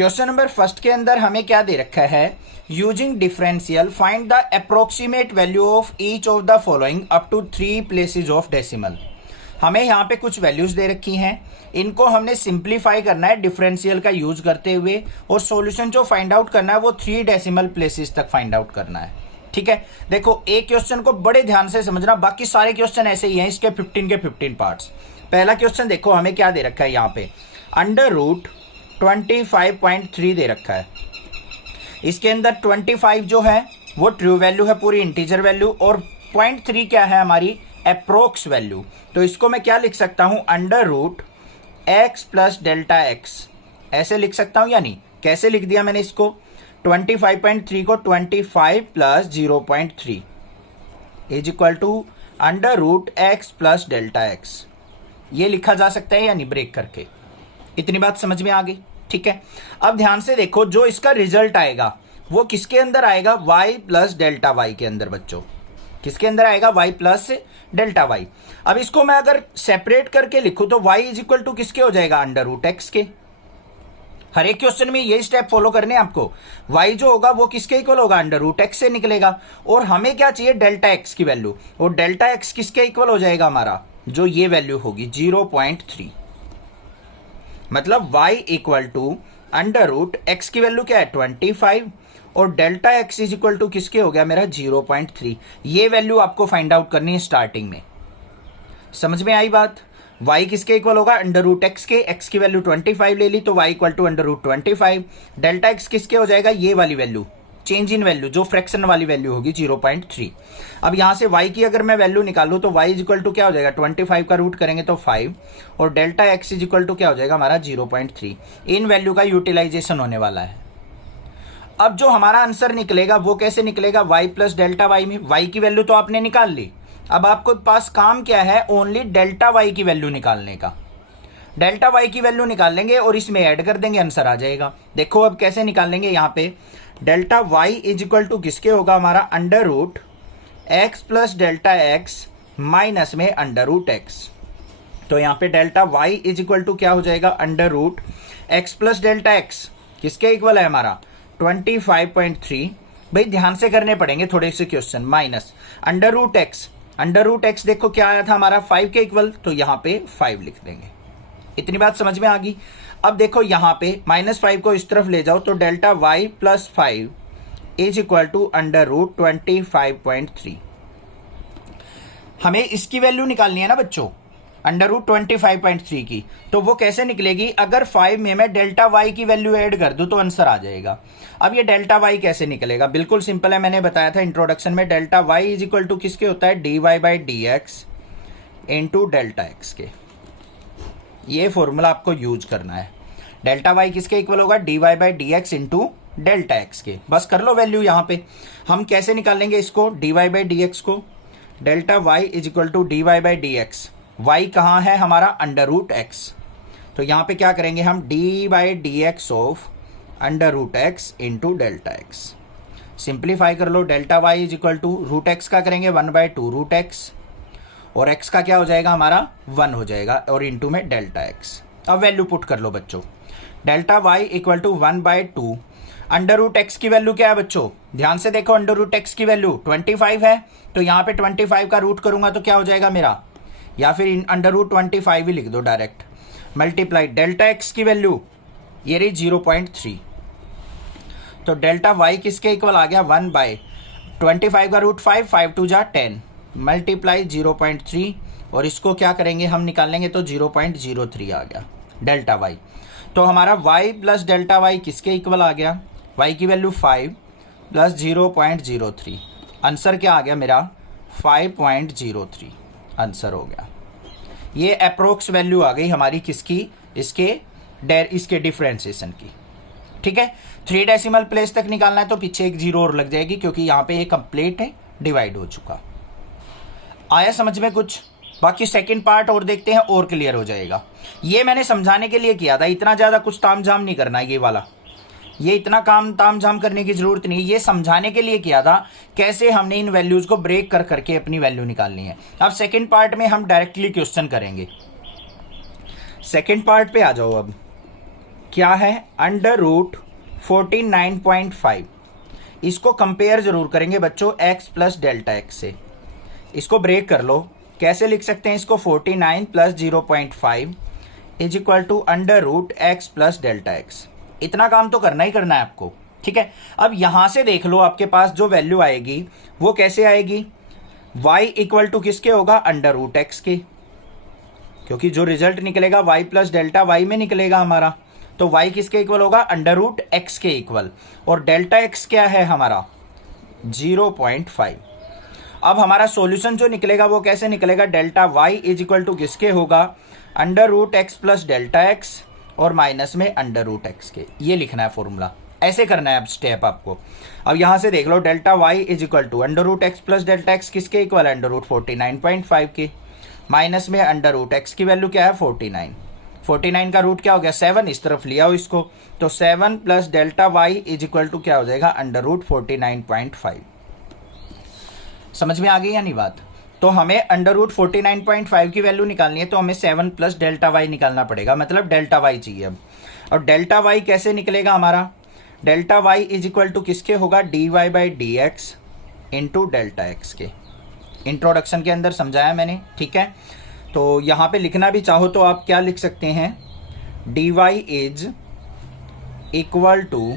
Question number first के अंदर हमें क्या दे रखा है, using differential find the approximate value of each of the following up to 3 places of decimal. हमें यहाँ पे कुछ वैल्यूज दे रखी हैं, इनको हमने सिंप्लीफाई करना है डिफरेंशियल का यूज करते हुए, और सॉल्यूशन जो फाइंड आउट करना है वो 3 डेसिमल प्लेसेस तक फाइंड आउट करना है। ठीक है, देखो एक क्वेश्चन को बड़े ध्यान से समझना, बाकी सारे क्वेश्चन ऐसे ही हैं, इसके 15 के 15 पार्ट्स। पहला क्वेश्चन देखो हमें क्या दे रखा है, यहाँ पे अंडर रूट 25.3 दे रखा है। इसके अंदर 25 जो है वो ट्रू वैल्यू है, पूरी इंटीजर वैल्यू, और 0.3 क्या है, हमारी अप्रोक्स वैल्यू। तो इसको मैं क्या लिख सकता हूं, under root x plus delta x, ऐसे लिख सकता हूं या नहीं। कैसे लिख दिया मैंने इसको, 25.3 को 25 plus 0.3 is equal to under root x plus delta x, ये लिखा जा सकता है या नहीं ब्रेक करके। इतनी बात समझ में आ गई। ठीक है, अब ध्यान से देखो, जो इसका रिजल्ट आएगा वो किसके अंदर आएगा, y प्लस डेल्टा वाई के अंदर। बच्चों किसके अंदर आएगा, y प्लस डेल्टा वाई। अब इसको मैं अगर सेपरेट करके लिखूं तो y इज इक्वल टू किसके हो जाएगा, अंडर रूट एक्स के। हर एक क्वेश्चन में यही स्टेप फॉलो करने हैं आपको। y जो होगा वो किसके इक्वल होगा, अंडर रूट एक्स से निकलेगा, और हमें क्या चाहिए, डेल्टा एक्स की वैल्यू, और डेल्टा एक्स किसके इक्वल हो जाएगा, हमारा जो ये वैल्यू होगी 0.3। मतलब y equal to under root x की वैल्यू क्या है 25, और delta x is equal to किसके हो गया मेरा 0.3। ये वैल्यू आपको फाइंड आउट करनी है स्टार्टिंग में। समझ में आई बात। y किसके इक्वल होगा, अंडर रूट एक्स के, x की वैल्यू 25 ले ली तो y equal to under root 25। Delta x किसके हो जाएगा, ये वाली वैल्यू, चेंज इन वैल्यू, जो फ्रैक्शन वाली वैल्यू होगी 0.3। अब यहां से y की अगर मैं वैल्यू निकालूं तो y इज इक्वल टू क्या हो जाएगा, 25 का रूट करेंगे तो 5, और delta x is equal to क्या हो जाएगा हमारा 0.3। इन वैल्यू का यूटिलाइजेशन होने वाला है। अब जो हमारा आंसर निकलेगा वो कैसे निकलेगा, y प्लस डेल्टा वाई में। y की वैल्यू तो आपने निकाल ली, अब आपको पास काम क्या है, ओनली डेल्टा y की वैल्यू निकालने का। डेल्टा y की वैल्यू निकाल लेंगे और इसमें ऐड कर देंगे, आंसर आ जाएगा। देखो अब कैसे निकाल लेंगे, यहाँ पे delta y is equal to किसके होगा, हमारा under root x plus delta x minus में अंडर रूट एक्स। तो यहाँ पे delta y is equal to क्या हो जाएगा, under root x plus delta x किसके इक्वल है हमारा 25.3। भाई ध्यान से करने पड़ेंगे थोड़े से question. Minus under root x, under root x देखो क्या आया था हमारा 5 के इक्वल, तो यहाँ पे 5 लिख देंगे। इतनी बात समझ में आ गई। अब देखो यहाँ पे -5 को इस तरफ ले जाओ तो delta y plus 5 is equal to under root 25.3। हमें इसकी वैल्यू निकालनी है ना बच्चों, अंडर रूट 25.3 की। तो वो कैसे निकलेगी, अगर 5 में मैं डेल्टा y की वैल्यू ऐड कर दूं तो आंसर आ जाएगा। अब ये डेल्टा y कैसे निकलेगा, बिल्कुल सिंपल है, मैंने बताया था इंट्रोडक्शन में। Delta y is equal to किसके होता है, dy by D x into delta x के। ये फॉर्मूला आपको यूज करना है। डेल्टा y किसके इक्वल होगा, dy by D x into delta x के। बस कर लो वैल्यू। यहाँ पे हम कैसे निकालेंगे इसको, dy बाई डी एक्स को, delta y is equal to dy by D x. y कहाँ है हमारा, अंडर रूट एक्स। तो यहाँ पे क्या करेंगे हम, d by D x of under root x into delta x. Simplify कर लो, delta y is equal to root x का करेंगे 1/2 रूट एक्स, और x का क्या हो जाएगा हमारा 1 हो जाएगा, और इंटू में डेल्टा x। अब वैल्यू पुट कर लो बच्चों, delta y equal to 1/2 under root x की वैल्यू क्या है बच्चों, ध्यान से देखो, अंडर रूट एक्स की वैल्यू 25 है, तो यहाँ पे 25 का रूट करूंगा तो क्या हो जाएगा मेरा, या फिर अंडर रूट 25 ही लिख दो डायरेक्ट, मल्टीप्लाई डेल्टा एक्स की वैल्यू ये रही 0.3। तो डेल्टा y किसके इक्वल आ गया, 1/25 का रूट 5, 5 2 जा 10 मल्टीप्लाई 0.3, और इसको क्या करेंगे हम निकाल लेंगे तो 0.03 आ गया डेल्टा y। तो हमारा y प्लस डेल्टा y किसके इक्वल आ गया, y की वैल्यू 5 प्लस 0.03, आंसर क्या आ गया मेरा 5.03 आंसर हो गया। ये अप्रोक्स वैल्यू आ गई हमारी किसकी, इसके डिफरेंशिएशन की। ठीक है, 3 डेसिमल प्लेस तक निकालना है तो पीछे एक 0 और लग जाएगी, क्योंकि यहाँ पे ये कंप्लीट है, डिवाइड हो चुका। आया समझ में कुछ, बाकी सेकंड पार्ट और देखते हैं और क्लियर हो जाएगा। ये मैंने समझाने के लिए किया था, इतना ज़्यादा कुछ तामझाम नहीं करना ये वाला, ये इतना काम तामझाम करने की जरूरत नहीं, ये समझाने के लिए किया था कैसे हमने इन वैल्यूज को ब्रेक कर करके अपनी वैल्यू निकालनी है। अब सेकंड पार्ट में हम डायरेक्टली क्वेश्चन करेंगे। सेकंड पार्ट पे आ जाओ। अब क्या है, अंडर रूट 49.5। इसको कंपेयर जरूर करेंगे बच्चों x प्लस डेल्टा x से। इसको ब्रेक कर लो, कैसे लिख सकते हैं इसको, 49 plus 0.5 is equal to under root x plus delta x। इतना काम तो करना ही करना है आपको, ठीक है। अब यहां से देख लो, आपके पास जो वैल्यू आएगी वो कैसे आएगी, y इक्वल टू किसके होगा, अंडर रूट x के, क्योंकि जो रिजल्ट निकलेगा y प्लस डेल्टा y में निकलेगा हमारा, तो y किसके इक्वल होगा, अंडर रूट x के इक्वल, और डेल्टा x क्या है हमारा 0.5। अब हमारा सॉल्यूशन जो निकलेगा वो कैसे निकलेगा, delta y is equal to किसके होगा, under root x plus delta x और माइनस में अंडर रूट x के। ये लिखना है फॉर्मूला, ऐसे करना है अब स्टेप आपको। अब यहां से देख लो, delta y is equal to under root x plus delta x किसके इक्वल है, अंडर रूट 49.5 के, माइनस में अंडर रूट x की वैल्यू क्या है 49 का रूट क्या हो गया 7, इस तरफ लिया हो इसको, तो 7 plus delta y is equal to क्या हो जाएगा, अंडर रूट 49.5। समझ में आ गई या नहीं बात। तो हमें अंडर रूट 49.5 की वैल्यू निकालनी है, तो हमें 7 प्लस डेल्टा y निकालना पड़ेगा, मतलब डेल्टा y चाहिए अब। और डेल्टा y कैसे निकलेगा हमारा, delta y is equal to किसके होगा, dy by D x into delta x के। इंट्रोडक्शन के अंदर समझाया मैंने, ठीक है। तो यहाँ पे लिखना भी चाहो तो आप क्या लिख सकते हैं, dy is equal to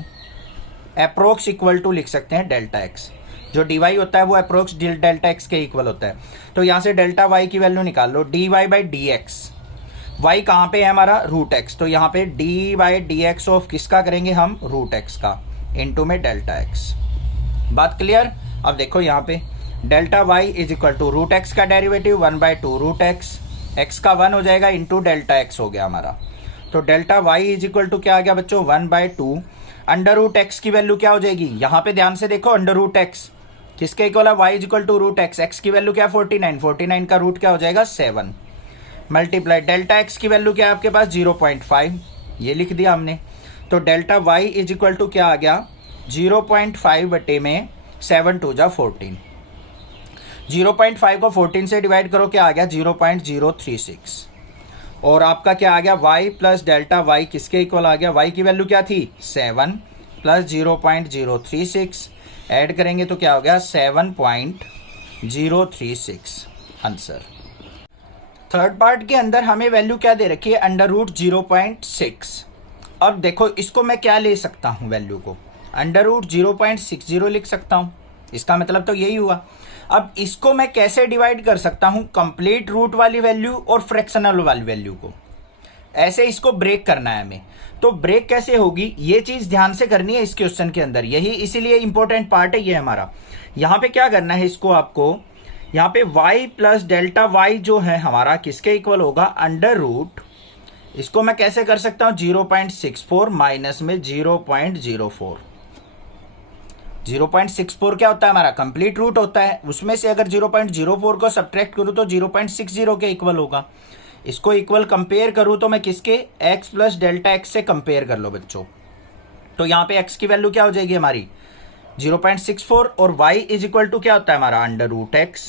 approx equal to लिख सकते हैं डेल्टा x। जो dy होता है वो अप्रोक्स डेल्टा x के इक्वल होता है। तो यहाँ से डेल्टा y की वैल्यू निकाल लो, dy by D x, y कहाँ पे है हमारा, रूट x, तो यहाँ पे d by D x of किसका करेंगे हम, रूट x का, इंटू में डेल्टा x। बात क्लियर। अब देखो यहाँ पे delta y is equal to root x का डेरिवेटिव 1/2 रूट x का 1 हो जाएगा, इंटू डेल्टा x हो गया हमारा। तो delta y is equal to क्या आ गया बच्चों, 1/2 अंडर रूट x की वैल्यू क्या हो जाएगी, यहाँ पे ध्यान से देखो, अंडर रूट x किसके इक्वल है, y is equal to root x की वैल्यू क्या है 49 का रूट क्या हो जाएगा 7, मल्टीप्लाई डेल्टा x की वैल्यू क्या है आपके पास 0.5, ये लिख दिया हमने। तो delta y is equal to क्या आ गया, 0.5 बटे में 7 2 जा 14, 0.5 को 14 से डिवाइड करो, क्या आ गया 0.036। और आपका क्या आ गया, y प्लस डेल्टा y किसके इक्वल आ गया, y की वैल्यू क्या थी 7 प्लस 0.036, ऐड करेंगे तो क्या हो गया 7.036 आंसर। थर्ड पार्ट के अंदर हमें वैल्यू क्या दे रखी है, अंडर रूट 0.6। अब देखो इसको मैं क्या ले सकता हूँ, वैल्यू को अंडर रूट 0.60 लिख सकता हूँ, इसका मतलब तो यही हुआ। अब इसको मैं कैसे डिवाइड कर सकता हूं, कंप्लीट रूट वाली वैल्यू और फ्रैक्शनल वाली वैल्यू को, ऐसे इसको ब्रेक करना है हमें। तो ब्रेक कैसे होगी, ये चीज ध्यान से करनी है इस क्वेश्चन के अंदर, यही इसीलिए इंपॉर्टेंट पार्ट है ये हमारा। यहां पे क्या करना है इसको आपको, यहां पे y प्लस डेल्टा y जो है हमारा किसके इक्वल होगा, अंडर रूट, इसको मैं कैसे कर सकता हूं 0.64 माइनस में 0.04। 0.64 क्या होता है हमारा, कंप्लीट रूट होता है, उसमें से अगर 0.04 को सब्ट्रैक्ट करूं तो 0.60 के इक्वल होगा। इसको इक्वल कंपेयर करूं तो मैं किसके, x प्लस डेल्टा x से कंपेयर कर लो बच्चों। तो यहाँ पे x की वैल्यू क्या हो जाएगी हमारी 0.64, और y इज इक्वल टू क्या होता है हमारा अंडर रूट x,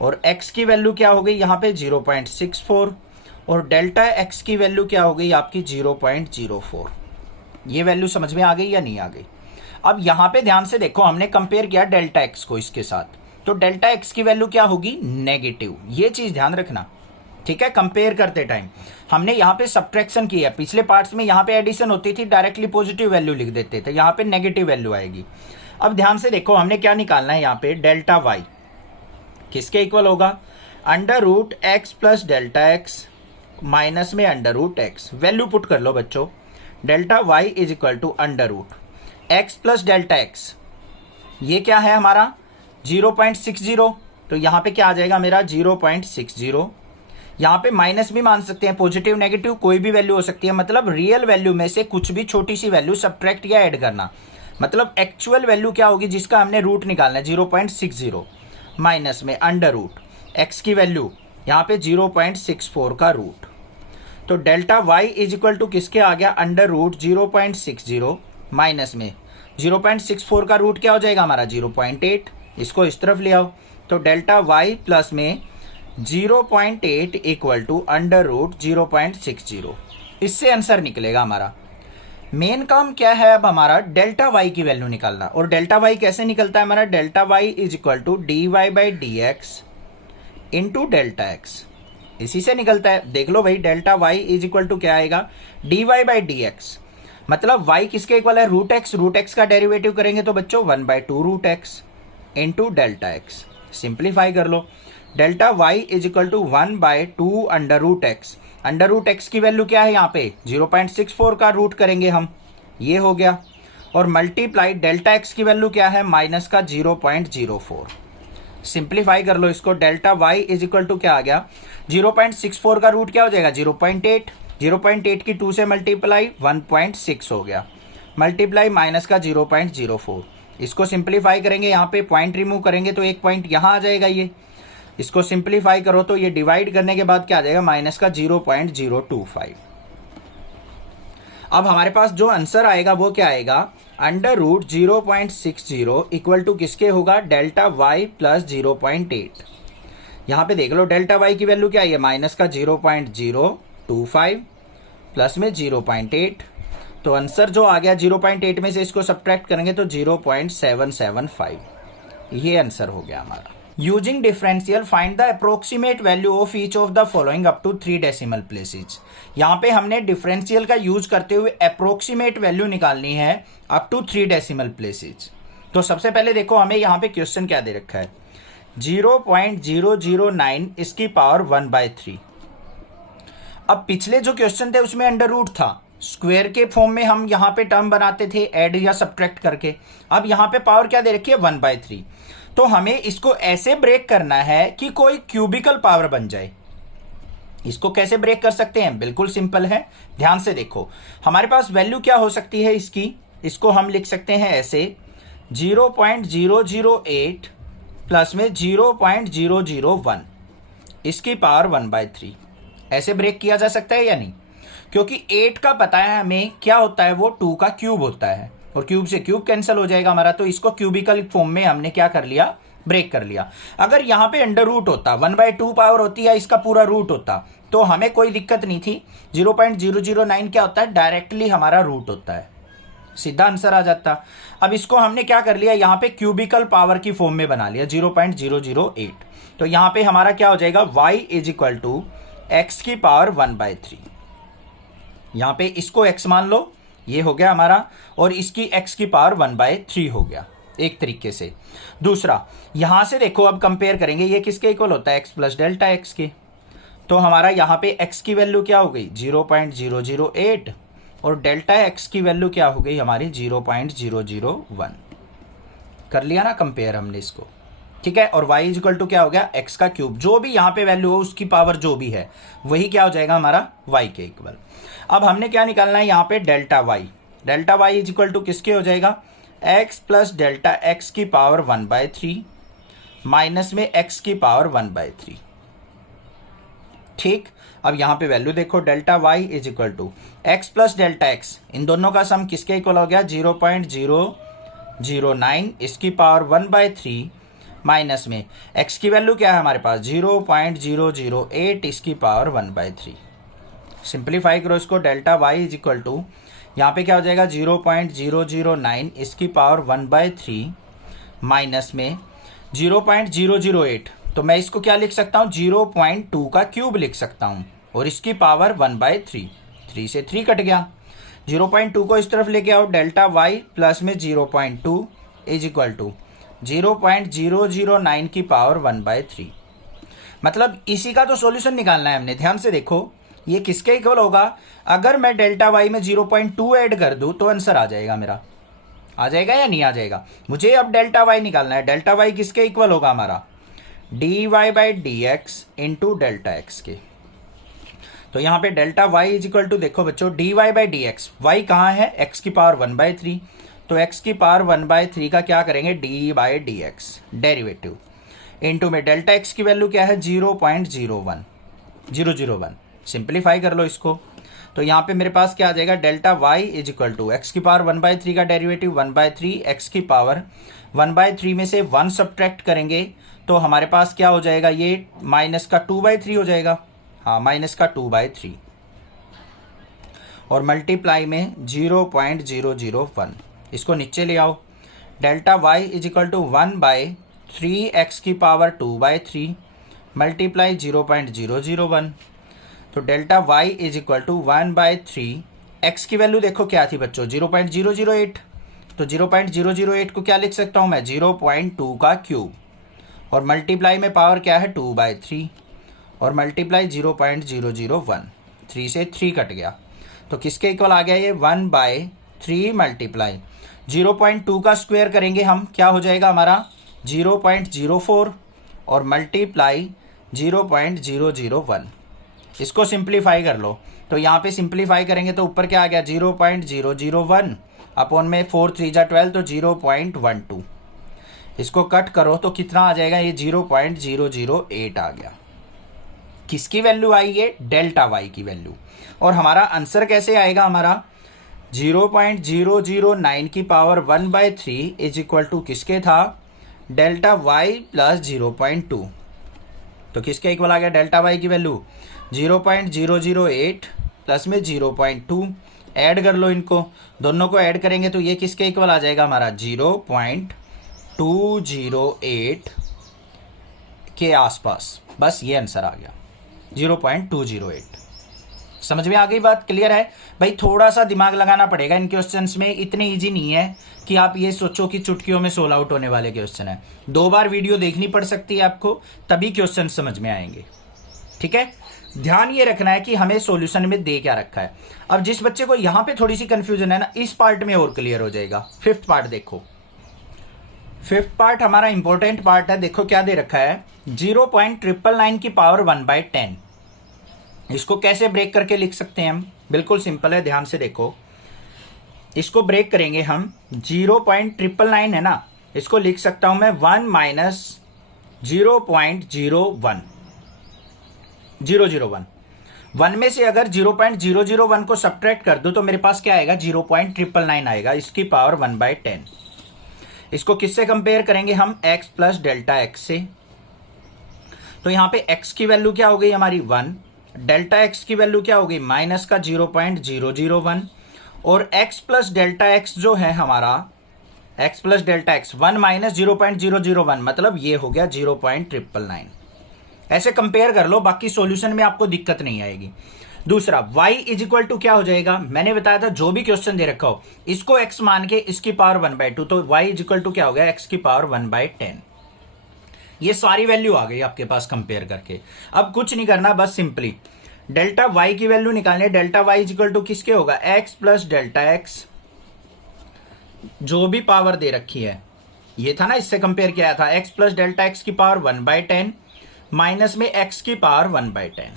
और x की वैल्यू क्या हो गई यहाँ पे 0.64, और डेल्टा x की वैल्यू क्या हो गई आपकी 0.04। ये वैल्यू समझ में आ गई या नहीं आ गई। अब यहाँ पे ध्यान से देखो, हमने कंपेयर किया डेल्टा x को इसके साथ, तो डेल्टा x की वैल्यू क्या होगी नेगेटिव, ये चीज ध्यान रखना, ठीक है। कंपेयर करते टाइम हमने यहाँ पे सब्ट्रैक्शन की है, पिछले पार्ट्स में यहाँ पे एडिशन होती थी, डायरेक्टली पॉजिटिव वैल्यू लिख देते थे, यहाँ पे नेगेटिव वैल्यू आएगी। अब ध्यान से देखो हमने क्या निकालना है, यहाँ पे डेल्टा y किसके इक्वल होगा, under root x plus delta x minus में under root x। Value put कर लो बच्चों, delta y is equal to under root x plus delta x, ये क्या है हमारा 0.60, तो यहाँ पे क्या आ जाएगा मेरा 0.60। यहाँ पे माइनस भी मान सकते हैं, पॉजिटिव नेगेटिव कोई भी वैल्यू हो सकती है, मतलब रियल वैल्यू में से कुछ भी छोटी सी वैल्यू सब्ट्रैक्ट या ऐड करना, मतलब एक्चुअल वैल्यू क्या होगी जिसका हमने रूट निकालना है 0.60 माइनस में अंडर रूट x की वैल्यू यहाँ पे 0.64 का रूट। तो delta y is equal to किसके आ गया, अंडर रूट 0.60 माइनस में 0.64 का रूट क्या हो जाएगा हमारा 0.8, इसको इस तरफ ले आओ, तो डेल्टा y प्लस में 0.8 इक्वल टू अंडर रूट 0.60, इससे आंसर निकलेगा हमारा। मेन काम क्या है अब हमारा डेल्टा वाई की वैल्यू निकालना। और डेल्टा वाई कैसे निकलता है हमारा, delta Y is equal to D Y by D x into delta x, इसी से निकलता है। देख लो भाई, delta Y is equal to क्या आएगा, d Y by D x, मतलब वाई किसके इक्वल है, रूट एक्स। रूट एक्स का डेरिवेटिव करेंगे तो बच्चों 1/2 root x into delta x. Simplify कर लो, delta Y is equal to 1/2 under root x. Under root x की वैल्यू क्या है यहाँ पे, 0.64 का रूट करेंगे हम, ये हो गया। और मल्टीप्लाई डेल्टा एक्स की वैल्यू क्या है, माइनस का 0.04। सिंप्लीफाई कर लो इसको, delta Y is equal to क्या आ गया, 0.64 का रूट क्या हो जाएगा, 0.8। 0.8 की 2 से मल्टीप्लाई 1.6 हो गया, मल्टीप्लाई माइनस का 0.04। इसको सिंप्लीफाई करेंगे, यहाँ पे पॉइंट रिमूव करेंगे तो एक पॉइंट यहाँ आ जाएगा। ये इसको सिंप्लीफाई करो तो ये डिवाइड करने के बाद क्या आ जाएगा, माइनस का 0.025। अब हमारे पास जो आंसर आएगा वो क्या आएगा, अंडर रूट 0.60 इक्वल टू किसके होगा, डेल्टा वाई प्लस 0.8। यहाँ पे देख लो डेल्टा वाई की वैल्यू क्या है, माइनस का 0.025 प्लस में 0.8, तो आंसर जो आ गया 0.8 में से इसको सब्ट्रैक्ट करेंगे तो 0.775, ये आंसर हो गया हमारा। Using differential find the approximate value of each of the following up to 3 decimal places. यहाँ पे हमने डिफरेंशियल का यूज करते हुए अप्रोक्सीमेट वैल्यू निकालनी है अप टू 3 डेसिमल प्लेसेज। तो सबसे पहले देखो हमें यहाँ पे क्वेश्चन क्या दे रखा है, 0.009 इसकी पावर 1/3। अब पिछले जो क्वेश्चन थे उसमें अंडर रूट था, स्क्वायर के फॉर्म में हम यहाँ पे टर्म बनाते थे ऐड या सब्ट्रैक्ट करके। अब यहाँ पे पावर क्या दे रखी है, 1/3। तो हमें इसको ऐसे ब्रेक करना है कि कोई क्यूबिकल पावर बन जाए। इसको कैसे ब्रेक कर सकते हैं, बिल्कुल सिंपल है, ध्यान से देखो। हमारे पास वैल्यू क्या हो सकती है इसकी, इसको हम लिख सकते हैं ऐसे 0.008 प्लस में 0.001 इसकी पावर 1/3। ऐसे ब्रेक किया जा सकता है या नहीं, क्योंकि 8 का पता है हमें क्या होता है, वो 2 का क्यूब होता है और क्यूब से क्यूब कैंसिल हो जाएगा हमारा। तो इसको क्यूबिकल फॉर्म में हमने क्या कर लिया, ब्रेक कर लिया। अगर यहाँ पे अंडर रूट होता, 1/2 पावर होती है, इसका पूरा रूट होता, तो हमें कोई दिक्कत नहीं थी। 0.009 क्या होता है, डायरेक्टली हमारा रूट होता है, सीधा आंसर आ जाता। अब इसको हमने क्या कर लिया, यहाँ पे क्यूबिकल पावर की फॉर्म में बना लिया 0.008। तो यहाँ पे हमारा क्या हो जाएगा, y is equal to x की पावर 1/3। यहाँ पे इसको x मान लो, ये हो गया हमारा, और इसकी x की पावर 1/3 हो गया एक तरीके से। दूसरा, यहां से देखो अब कंपेयर करेंगे, ये किसके इक्वल होता है, x प्लस डेल्टा x के। तो हमारा यहाँ पे x की वैल्यू क्या हो गई, 0.008, और डेल्टा x की वैल्यू क्या हो गई हमारी, 0.001। कर लिया ना कंपेयर हमने इसको, ठीक है। और y इज इक्वल टू क्या हो गया, x का क्यूब, जो भी यहाँ पे वैल्यू हो उसकी पावर जो भी है वही क्या हो जाएगा हमारा y के इक्वल। अब हमने क्या निकालना है यहाँ पे, delta y। Delta y is equal to किसके हो जाएगा, x प्लस डेल्टा x की पावर 1/3 माइनस में x की पावर 1/3। ठीक, अब यहाँ पे वैल्यू देखो, delta y is equal to x plus delta x, इन दोनों का सम किसके इक्वल हो गया, 0.009 इसकी पावर 1/3 माइनस में x की वैल्यू क्या है हमारे पास, 0.008 इसकी पावर 1/3। सिंप्लीफाई करो इसको, delta y is equal to यहाँ पे क्या हो जाएगा, 0.009 इसकी पावर 1/3 माइनस में 0.008। तो मैं इसको क्या लिख सकता हूँ, 0.2 का क्यूब लिख सकता हूँ, और इसकी पावर 1/3, 3 से 3 कट गया। 0.2 को इस तरफ लेके आओ, डेल्टा y प्लस में 0.2 इज इक्वल टू 0.009 की पावर 1/3। मतलब इसी का तो सॉल्यूशन निकालना है हमने। ध्यान से देखो, ये किसके इक्वल होगा, अगर मैं डेल्टा y में 0.2 ऐड कर दूं तो आंसर आ जाएगा मेरा, आ जाएगा या नहीं आ जाएगा। मुझे अब डेल्टा y निकालना है, डेल्टा y किसके इक्वल होगा हमारा, dy by D x into delta x के। तो यहाँ पे delta y is equal to देखो बच्चों, dy by D x, y कहाँ है, x की पावर 1/3, तो x की पावर 1/3 का क्या करेंगे, D by D x derivative, into में डेल्टा x की वैल्यू क्या है, 0.001। सिंप्लीफाई कर लो इसको, तो यहाँ पे मेरे पास क्या आ जाएगा, delta y is equal to x की पावर 1/3 का डेरिवेटिव 1/3, एक्स की पावर 1/3 में से 1 सब्ट्रैक्ट करेंगे तो हमारे पास क्या हो जाएगा, ये माइनस का 2/3 हो जाएगा, हाँ माइनस का 2/3। और मल्टीप्लाई में 0.001। इसको नीचे ले आओ। Delta y is equal to 1/3 x की पावर 2/3 मल्टीप्लाई 0.001। तो delta y is equal to 1/3 x की वैल्यू देखो क्या थी बच्चों, 0.008। तो 0.008 को क्या लिख सकता हूँ मैं, 0.2 का क्यूब, और मल्टीप्लाई में पावर क्या है 2/3 और मल्टीप्लाई 0.001। 3 से 3 कट गया तो किसके इक्वल आ गया ये, 1/3 मल्टीप्लाई 0.2 का स्क्वायर करेंगे हम, क्या हो जाएगा हमारा 0.04 और मल्टीप्लाई 0.001। इसको सिंप्लीफाई कर लो। तो यहाँ पे सिंप्लीफाई करेंगे तो ऊपर क्या आ गया 0.001 अपॉन में 4 3 जा 12 तो 0.12। इसको कट करो तो कितना आ जाएगा ये 0.008 आ गया। किसकी वैल्यू आई ये, डेल्टा वाई की वैल्यू। और हमारा आंसर कैसे आएगा, हमारा 0.009 की पावर 1/3 इज इक्वल टू किसके था, डेल्टा वाई प्लस 0.2। तो किसके इक्वल आ गया डेल्टा वाई की वैल्यू 0.008 प्लस में 0.2। ऐड कर लो इनको, दोनों को ऐड करेंगे तो ये किसके इक्वल आ जाएगा हमारा 0.208 के आसपास। बस ये आंसर आ गया 0.208। समझ में आ गई बात, क्लियर है भाई। थोड़ा सा दिमाग लगाना पड़ेगा इन क्वेश्चंस में, इतने इजी नहीं है कि आप ये सोचो कि चुटकियों में सोल्व आउट होने वाले क्वेश्चन है। 2 बार वीडियो देखनी पड़ सकती है आपको, तभी क्वेश्चन समझ में आएंगे। ठीक है, ध्यान ये रखना है कि हमें सॉल्यूशन में दे क्या रखा है। अब जिस बच्चे को यहां पे थोड़ी सी कंफ्यूजन है ना, इस पार्ट में और क्लियर हो जाएगा। 5th पार्ट देखो, 5th पार्ट हमारा इंपॉर्टेंट पार्ट है। देखो क्या दे रखा है, 0.999 की पावर 1/10। इसको कैसे ब्रेक करके लिख सकते हैं हम, बिल्कुल सिंपल है, ध्यान से देखो। इसको ब्रेक करेंगे हम, 0.999 है ना, इसको लिख सकता हूं मैं 1 माइनस 0.001। 1 में से अगर 0.001 को सब्ट्रैक्ट कर दो तो मेरे पास क्या आएगा 0.999 आएगा, इसकी पावर 1/10। इसको किससे कंपेयर करेंगे हम, x प्लस डेल्टा x से। तो यहां पे x की वैल्यू क्या हो गई हमारी 1, डेल्टा x की वैल्यू क्या हो गई माइनस का 0.001, और x प्लस डेल्टा x जो है हमारा, x plus delta x 1 minus 0.001 मतलब ये हो गया 0.999। ऐसे कंपेयर कर लो, बाकी सॉल्यूशन में आपको दिक्कत नहीं आएगी। दूसरा y इज इक्वल टू क्या हो जाएगा, मैंने बताया था जो भी क्वेश्चन दे रखा हो इसको x मान के इसकी पावर 1/2, तो y इज इक्वल टू क्या हो गया x की पावर 1/10। ये सारी वैल्यू आ गई आपके पास कंपेयर करके। अब कुछ नहीं करना, बस सिंपली डेल्टा y की वैल्यू निकालनी है। Delta y is equal to किसके होगा, x प्लस डेल्टा x, जो भी पावर दे रखी है, ये था ना, इससे कंपेयर किया था, x प्लस डेल्टा x की पावर 1/10 माइनस में x की पावर 1/10।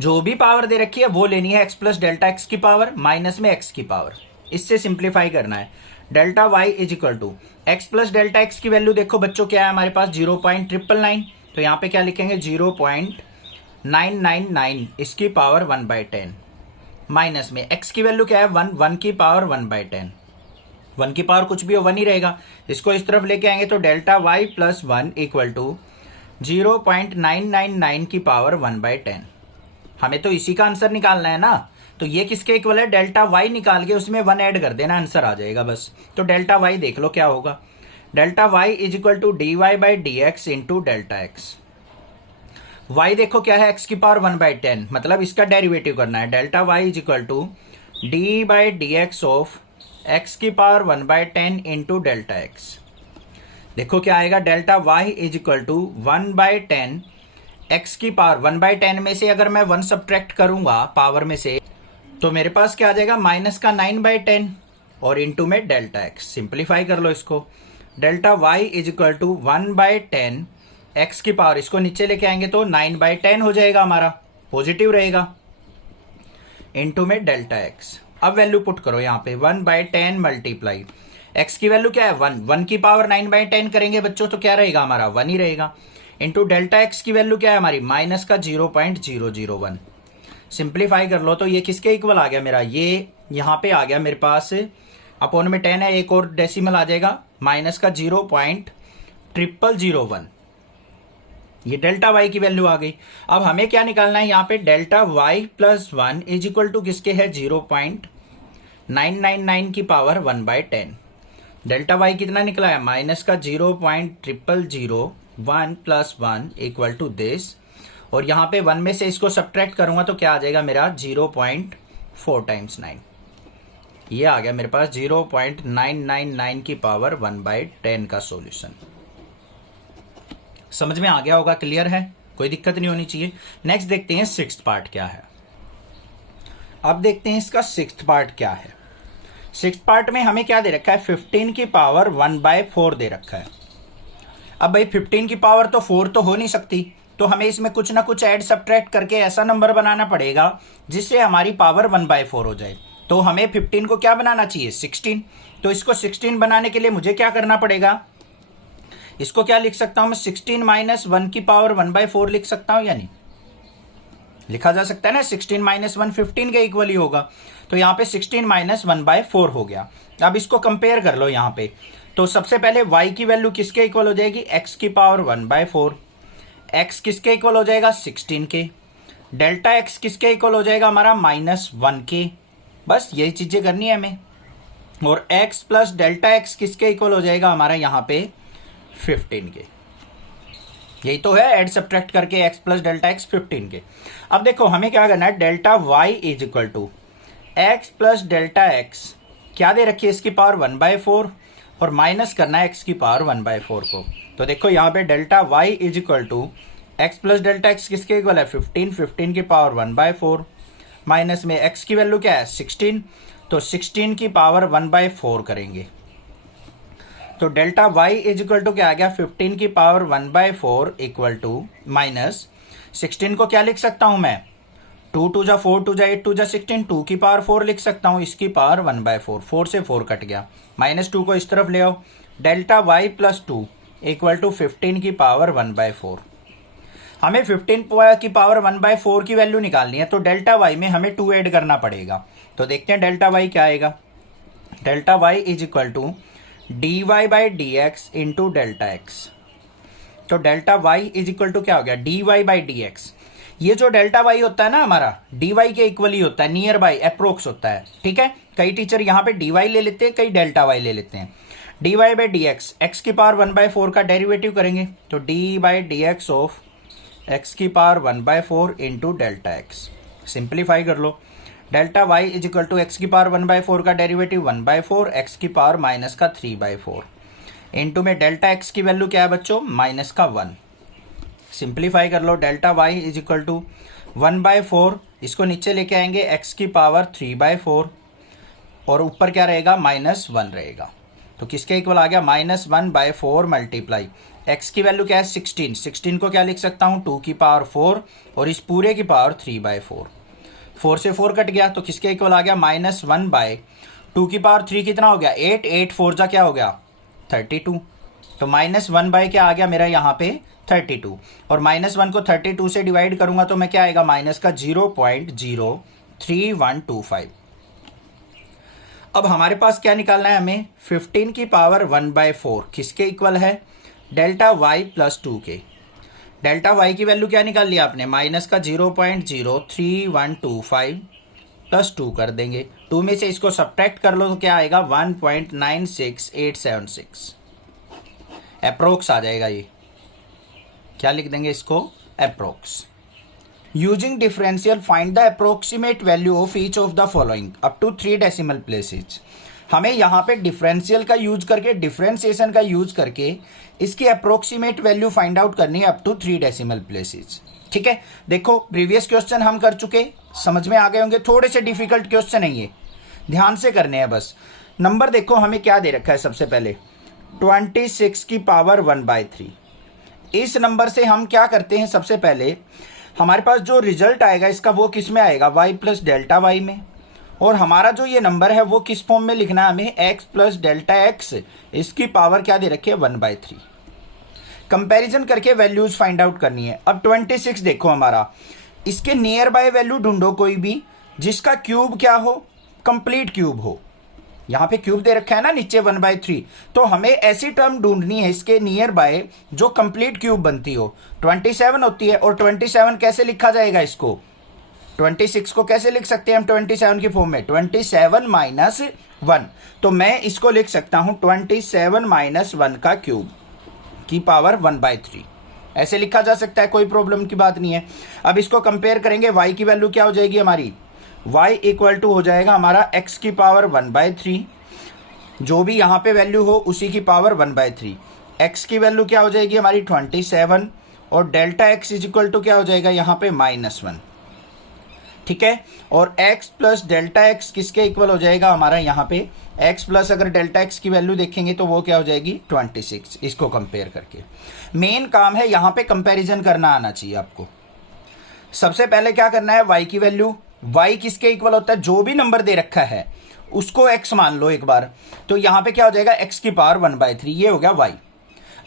जो भी पावर दे रखी है वो लेनी है, x प्लस डेल्टा x की पावर माइनस में x की पावर, इससे सिंप्लीफाई करना है। Delta y is equal to x plus delta x की वैल्यू देखो बच्चों क्या है हमारे पास 0.999, तो यहां पे क्या लिखेंगे 0.999 इसकी पावर 1/10 माइनस में x की वैल्यू क्या है 1 की पावर 1/10। 1 की पावर कुछ भी हो 1 ही रहेगा, इसको इस तरफ लेके आएंगे तो delta y plus 1 equal to 0.999 की पावर 1/10। हमें तो इसी का आंसर निकालना है ना, तो ये किसके इक्वल है, डेल्टा y निकाल के उसमें 1 ऐड कर देना, आंसर आ जाएगा बस। तो डेल्टा y देख लो क्या होगा, delta y is equal to dy/dx into delta x। y देखो क्या है x की पावर 1/10, मतलब इसका डेरिवेटिव करना है। Delta y is equal to d/dx of x की पावर 1/10 इंटू डेल्टा x। देखो क्या आएगा, delta y is equal to 1/10 x की पावर 1/10 में से अगर मैं 1 सब्ट्रैक्ट करूंगा पावर में से तो मेरे पास क्या आ जाएगा माइनस का 9/10 और इंटू में डेल्टा x। सिंप्लीफाई कर लो इसको, delta y is equal to 1/10 x की पावर, इसको नीचे लेके आएंगे तो 9/10 हो जाएगा हमारा, पॉजिटिव रहेगा, इंटू में डेल्टा x। अब वैल्यू पुट करो यहाँ पे 1/10 मल्टीप्लाई x की वैल्यू क्या है 1 की पावर 9/10 करेंगे बच्चों तो क्या रहेगा हमारा 1 ही रहेगा, इंटू डेल्टा x की वैल्यू क्या है हमारी माइनस का 0.001। सिंप्लीफाई कर लो तो ये किसके इक्वल आ गया मेरा, ये यहाँ पे आ गया मेरे पास, अपॉन में 10 है, एक और डेसिमल आ जाएगा, माइनस का 0.0001। ये डेल्टा वाई की वैल्यू आ गई। अब हमें क्या निकालना है यहाँ पे, delta y plus 1 is equal to किसके है, 0.999 की पावर 1/10। डेल्टा वाई कितना निकला है, माइनस का 0.0001 प्लस 1 इक्वल टू दिस, और यहाँ पे 1 में से इसको सब्ट्रैक्ट करूंगा तो क्या आ जाएगा मेरा, 0.4 टाइम्स 9। ये आ गया मेरे पास 0.999 की पावर 1/10 का सॉल्यूशन। समझ में आ गया होगा, क्लियर है, कोई दिक्कत नहीं होनी चाहिए। नेक्स्ट देखते हैं सिक्स्थ पार्ट क्या है। अब देखते हैं इसका सिक्स्थ पार्ट क्या है। सिक्स्थ पार्ट में हमें क्या दे रखा है, 15 की पावर 1/4 दे रखा है। अब भाई 15 की पावर तो 4 तो हो नहीं सकती, तो हमें इसमें कुछ ना कुछ ऐड सब्ट्रैक्ट करके ऐसा नंबर बनाना पड़ेगा जिससे हमारी पावर 1/4 हो जाए। तो हमें 15 को क्या बनाना चाहिए, 16। तो इसको 16 बनाने के लिए मुझे क्या करना पड़ेगा, इसको क्या लिख सकता हूं मैं, 16 माइनस 1 की पावर 1/4 लिख सकता हूं या नहीं, लिखा जा सकता है ना। 16 माइनस 1 15 के इक्वल ही होगा। तो यहाँ पे 16 माइनस 1/4 हो गया। अब इसको कंपेयर कर लो यहाँ पे। तो सबसे पहले y की वैल्यू किसके इक्वल हो जाएगी, x की पावर 1/4। x किसके इक्वल हो जाएगा, 16 के। डेल्टा x किसके इक्वल हो जाएगा हमारा, -1 के। बस यही चीजें करनी है हमें। और x प्लस डेल्टा x किसके इक्वल हो जाएगा हमारा यहाँ पे, 15 के। यही तो है, एड सब्ट्रैक्ट करके x प्लस डेल्टा x 15 के। अब देखो हमें क्या करना है, delta y is equal to x plus delta x क्या दे रखी है, इसकी पावर 1/4, और माइनस करना है x की पावर 1/4 को। तो देखो यहाँ पे delta y is equal to x plus delta x किसके इक्वल है, 15 की पावर 1/4, माइनस में x की वैल्यू क्या है, 16। तो 16 की पावर 1/4 करेंगे तो delta y is equal to क्या आ गया, 15 की पावर 1/4 इक्वल टू माइनस 16 को क्या लिख सकता हूं मैं, 2 2 जा 4 2 जा 8 2 जा 16, 2 की पावर 4 लिख सकता हूं, इसकी पावर 1/4, 4 से 4 कट गया, -2 को इस तरफ ले आओ। Delta y plus 2 equal to 15 की पावर 1/4। हमें 15 की पावर 1/4 की वैल्यू निकालनी है, तो डेल्टा y में हमें 2 ऐड करना पड़ेगा। तो देखते हैं डेल्टा y क्या आएगा। Delta y is equal to dy/dx into delta x। तो delta y is equal to क्या हो गया, dy/dx। ये जो डेल्टा y होता है ना हमारा, dy के इक्वल ही होता है, नियर बाई अप्रोक्स होता है, ठीक है। कई टीचर यहाँ पे dy ले लेते हैं, कई डेल्टा y ले लेते हैं। dy/dx, x की पावर 1/4 का डेरिवेटिव करेंगे, तो d/dx ऑफ x की power 1/4 into delta x। Simplify कर लो, delta y is equal to x की पावर 1/4 का डेरिवेटिव 1/4, एक्स की पावर माइनस का 3/4 इंटू में डेल्टा x की वैल्यू क्या है बच्चों, -1। सिंप्लीफाई कर लो, delta y is equal to 1/4, इसको नीचे लेके आएंगे, x की पावर 3/4 और ऊपर क्या रहेगा, -1 रहेगा। तो किसके इक्वल आ गया, -1/4 मल्टीप्लाई x की वैल्यू क्या है, 16 को क्या लिख सकता हूँ, 2 की पावर 4 और इस पूरे की पावर 3/4, 4 से 4 कट गया, तो किसके इक्वल आ गया, -1/2 की पावर 3 कितना हो गया, 8, 8 4 जा क्या हो गया, 32। तो -1 क्या आ गया मेरा यहाँ पे, 32, और -1 को 32 से डिवाइड करूंगा तो मैं क्या आएगा, माइनस का 0.03125। अब हमारे पास क्या निकालना है हमें, 15 की पावर 1/4 किसके इक्वल है, डेल्टा y प्लस 2 के। डेल्टा y की वैल्यू क्या निकाल लिया आपने, माइनस का 0.03125 प्लस 2 कर देंगे, 2 में से इसको सब्ट्रैक्ट कर लो तो क्या आएगा, 1.96876 अप्रोक्स आ जाएगा। ये क्या लिख देंगे इसको, approx. Using differential find the approximate value of each of the following up to 3 decimal places. हमें यहाँ पे डिफरेंशियल का यूज करके, डिफरेंशिएशन का यूज करके इसकी अप्रोक्सीमेट वैल्यू फाइंड आउट करनी है अप टू 3 डेसिमल प्लेसेज, ठीक है। देखो प्रीवियस क्वेश्चन हम कर चुके, समझ में आ गए होंगे, थोड़े से डिफिकल्ट क्वेश्चन है ये, ध्यान से करने हैं बस। नंबर देखो हमें क्या दे रखा है, सबसे पहले 26 की पावर 1/3। इस नंबर से हम क्या करते हैं, सबसे पहले हमारे पास जो रिजल्ट आएगा इसका वो किस में आएगा, y प्लस डेल्टा y में, और हमारा जो ये नंबर है वो किस फॉर्म में लिखना है हमें, x प्लस डेल्टा x, इसकी पावर क्या दे रखी है, 1/3। कंपैरिजन करके वैल्यूज फाइंड आउट करनी है। अब 26 देखो हमारा, इसके नियर बाय वैल्यू ढूंढो कोई भी जिसका क्यूब क्या हो, कंप्लीट क्यूब हो। यहाँ पे क्यूब दे रखा है ना नीचे 1/3, तो हमें ऐसी टर्म ढूंढनी है इसके नियर बाय जो कंप्लीट क्यूब बनती हो। 27 होती है, और 27 कैसे लिखा जाएगा इसको, 26 को कैसे लिख सकते हैं हम 27 की फॉर्म में, 27 माइनस 1। तो मैं इसको लिख सकता हूं 27 माइनस 1 का क्यूब की पावर 1/3, ऐसे लिखा जा सकता है, कोई प्रॉब्लम की बात नहीं है। अब इसको कंपेयर करेंगे, y की वैल्यू क्या हो जाएगी हमारी, y इक्वल टू हो जाएगा हमारा x की पावर 1/3, जो भी यहाँ पे वैल्यू हो उसी की पावर 1/3। x की वैल्यू क्या हो जाएगी हमारी 27, और delta x is equal to क्या हो जाएगा यहाँ पे -1, ठीक है। और x प्लस डेल्टा x किसके इक्वल हो जाएगा हमारा यहाँ पे, x प्लस अगर डेल्टा x की वैल्यू देखेंगे तो वो क्या हो जाएगी 26, इसको कंपेयर करके। मेन काम है यहाँ पे कंपैरिजन करना आना चाहिए आपको। सबसे पहले क्या करना है, y की वैल्यू, y किसके इक्वल होता है, जो भी नंबर दे रखा है उसको x मान लो एक बार, तो यहाँ पे क्या हो जाएगा x की पावर 1/3, ये हो गया y।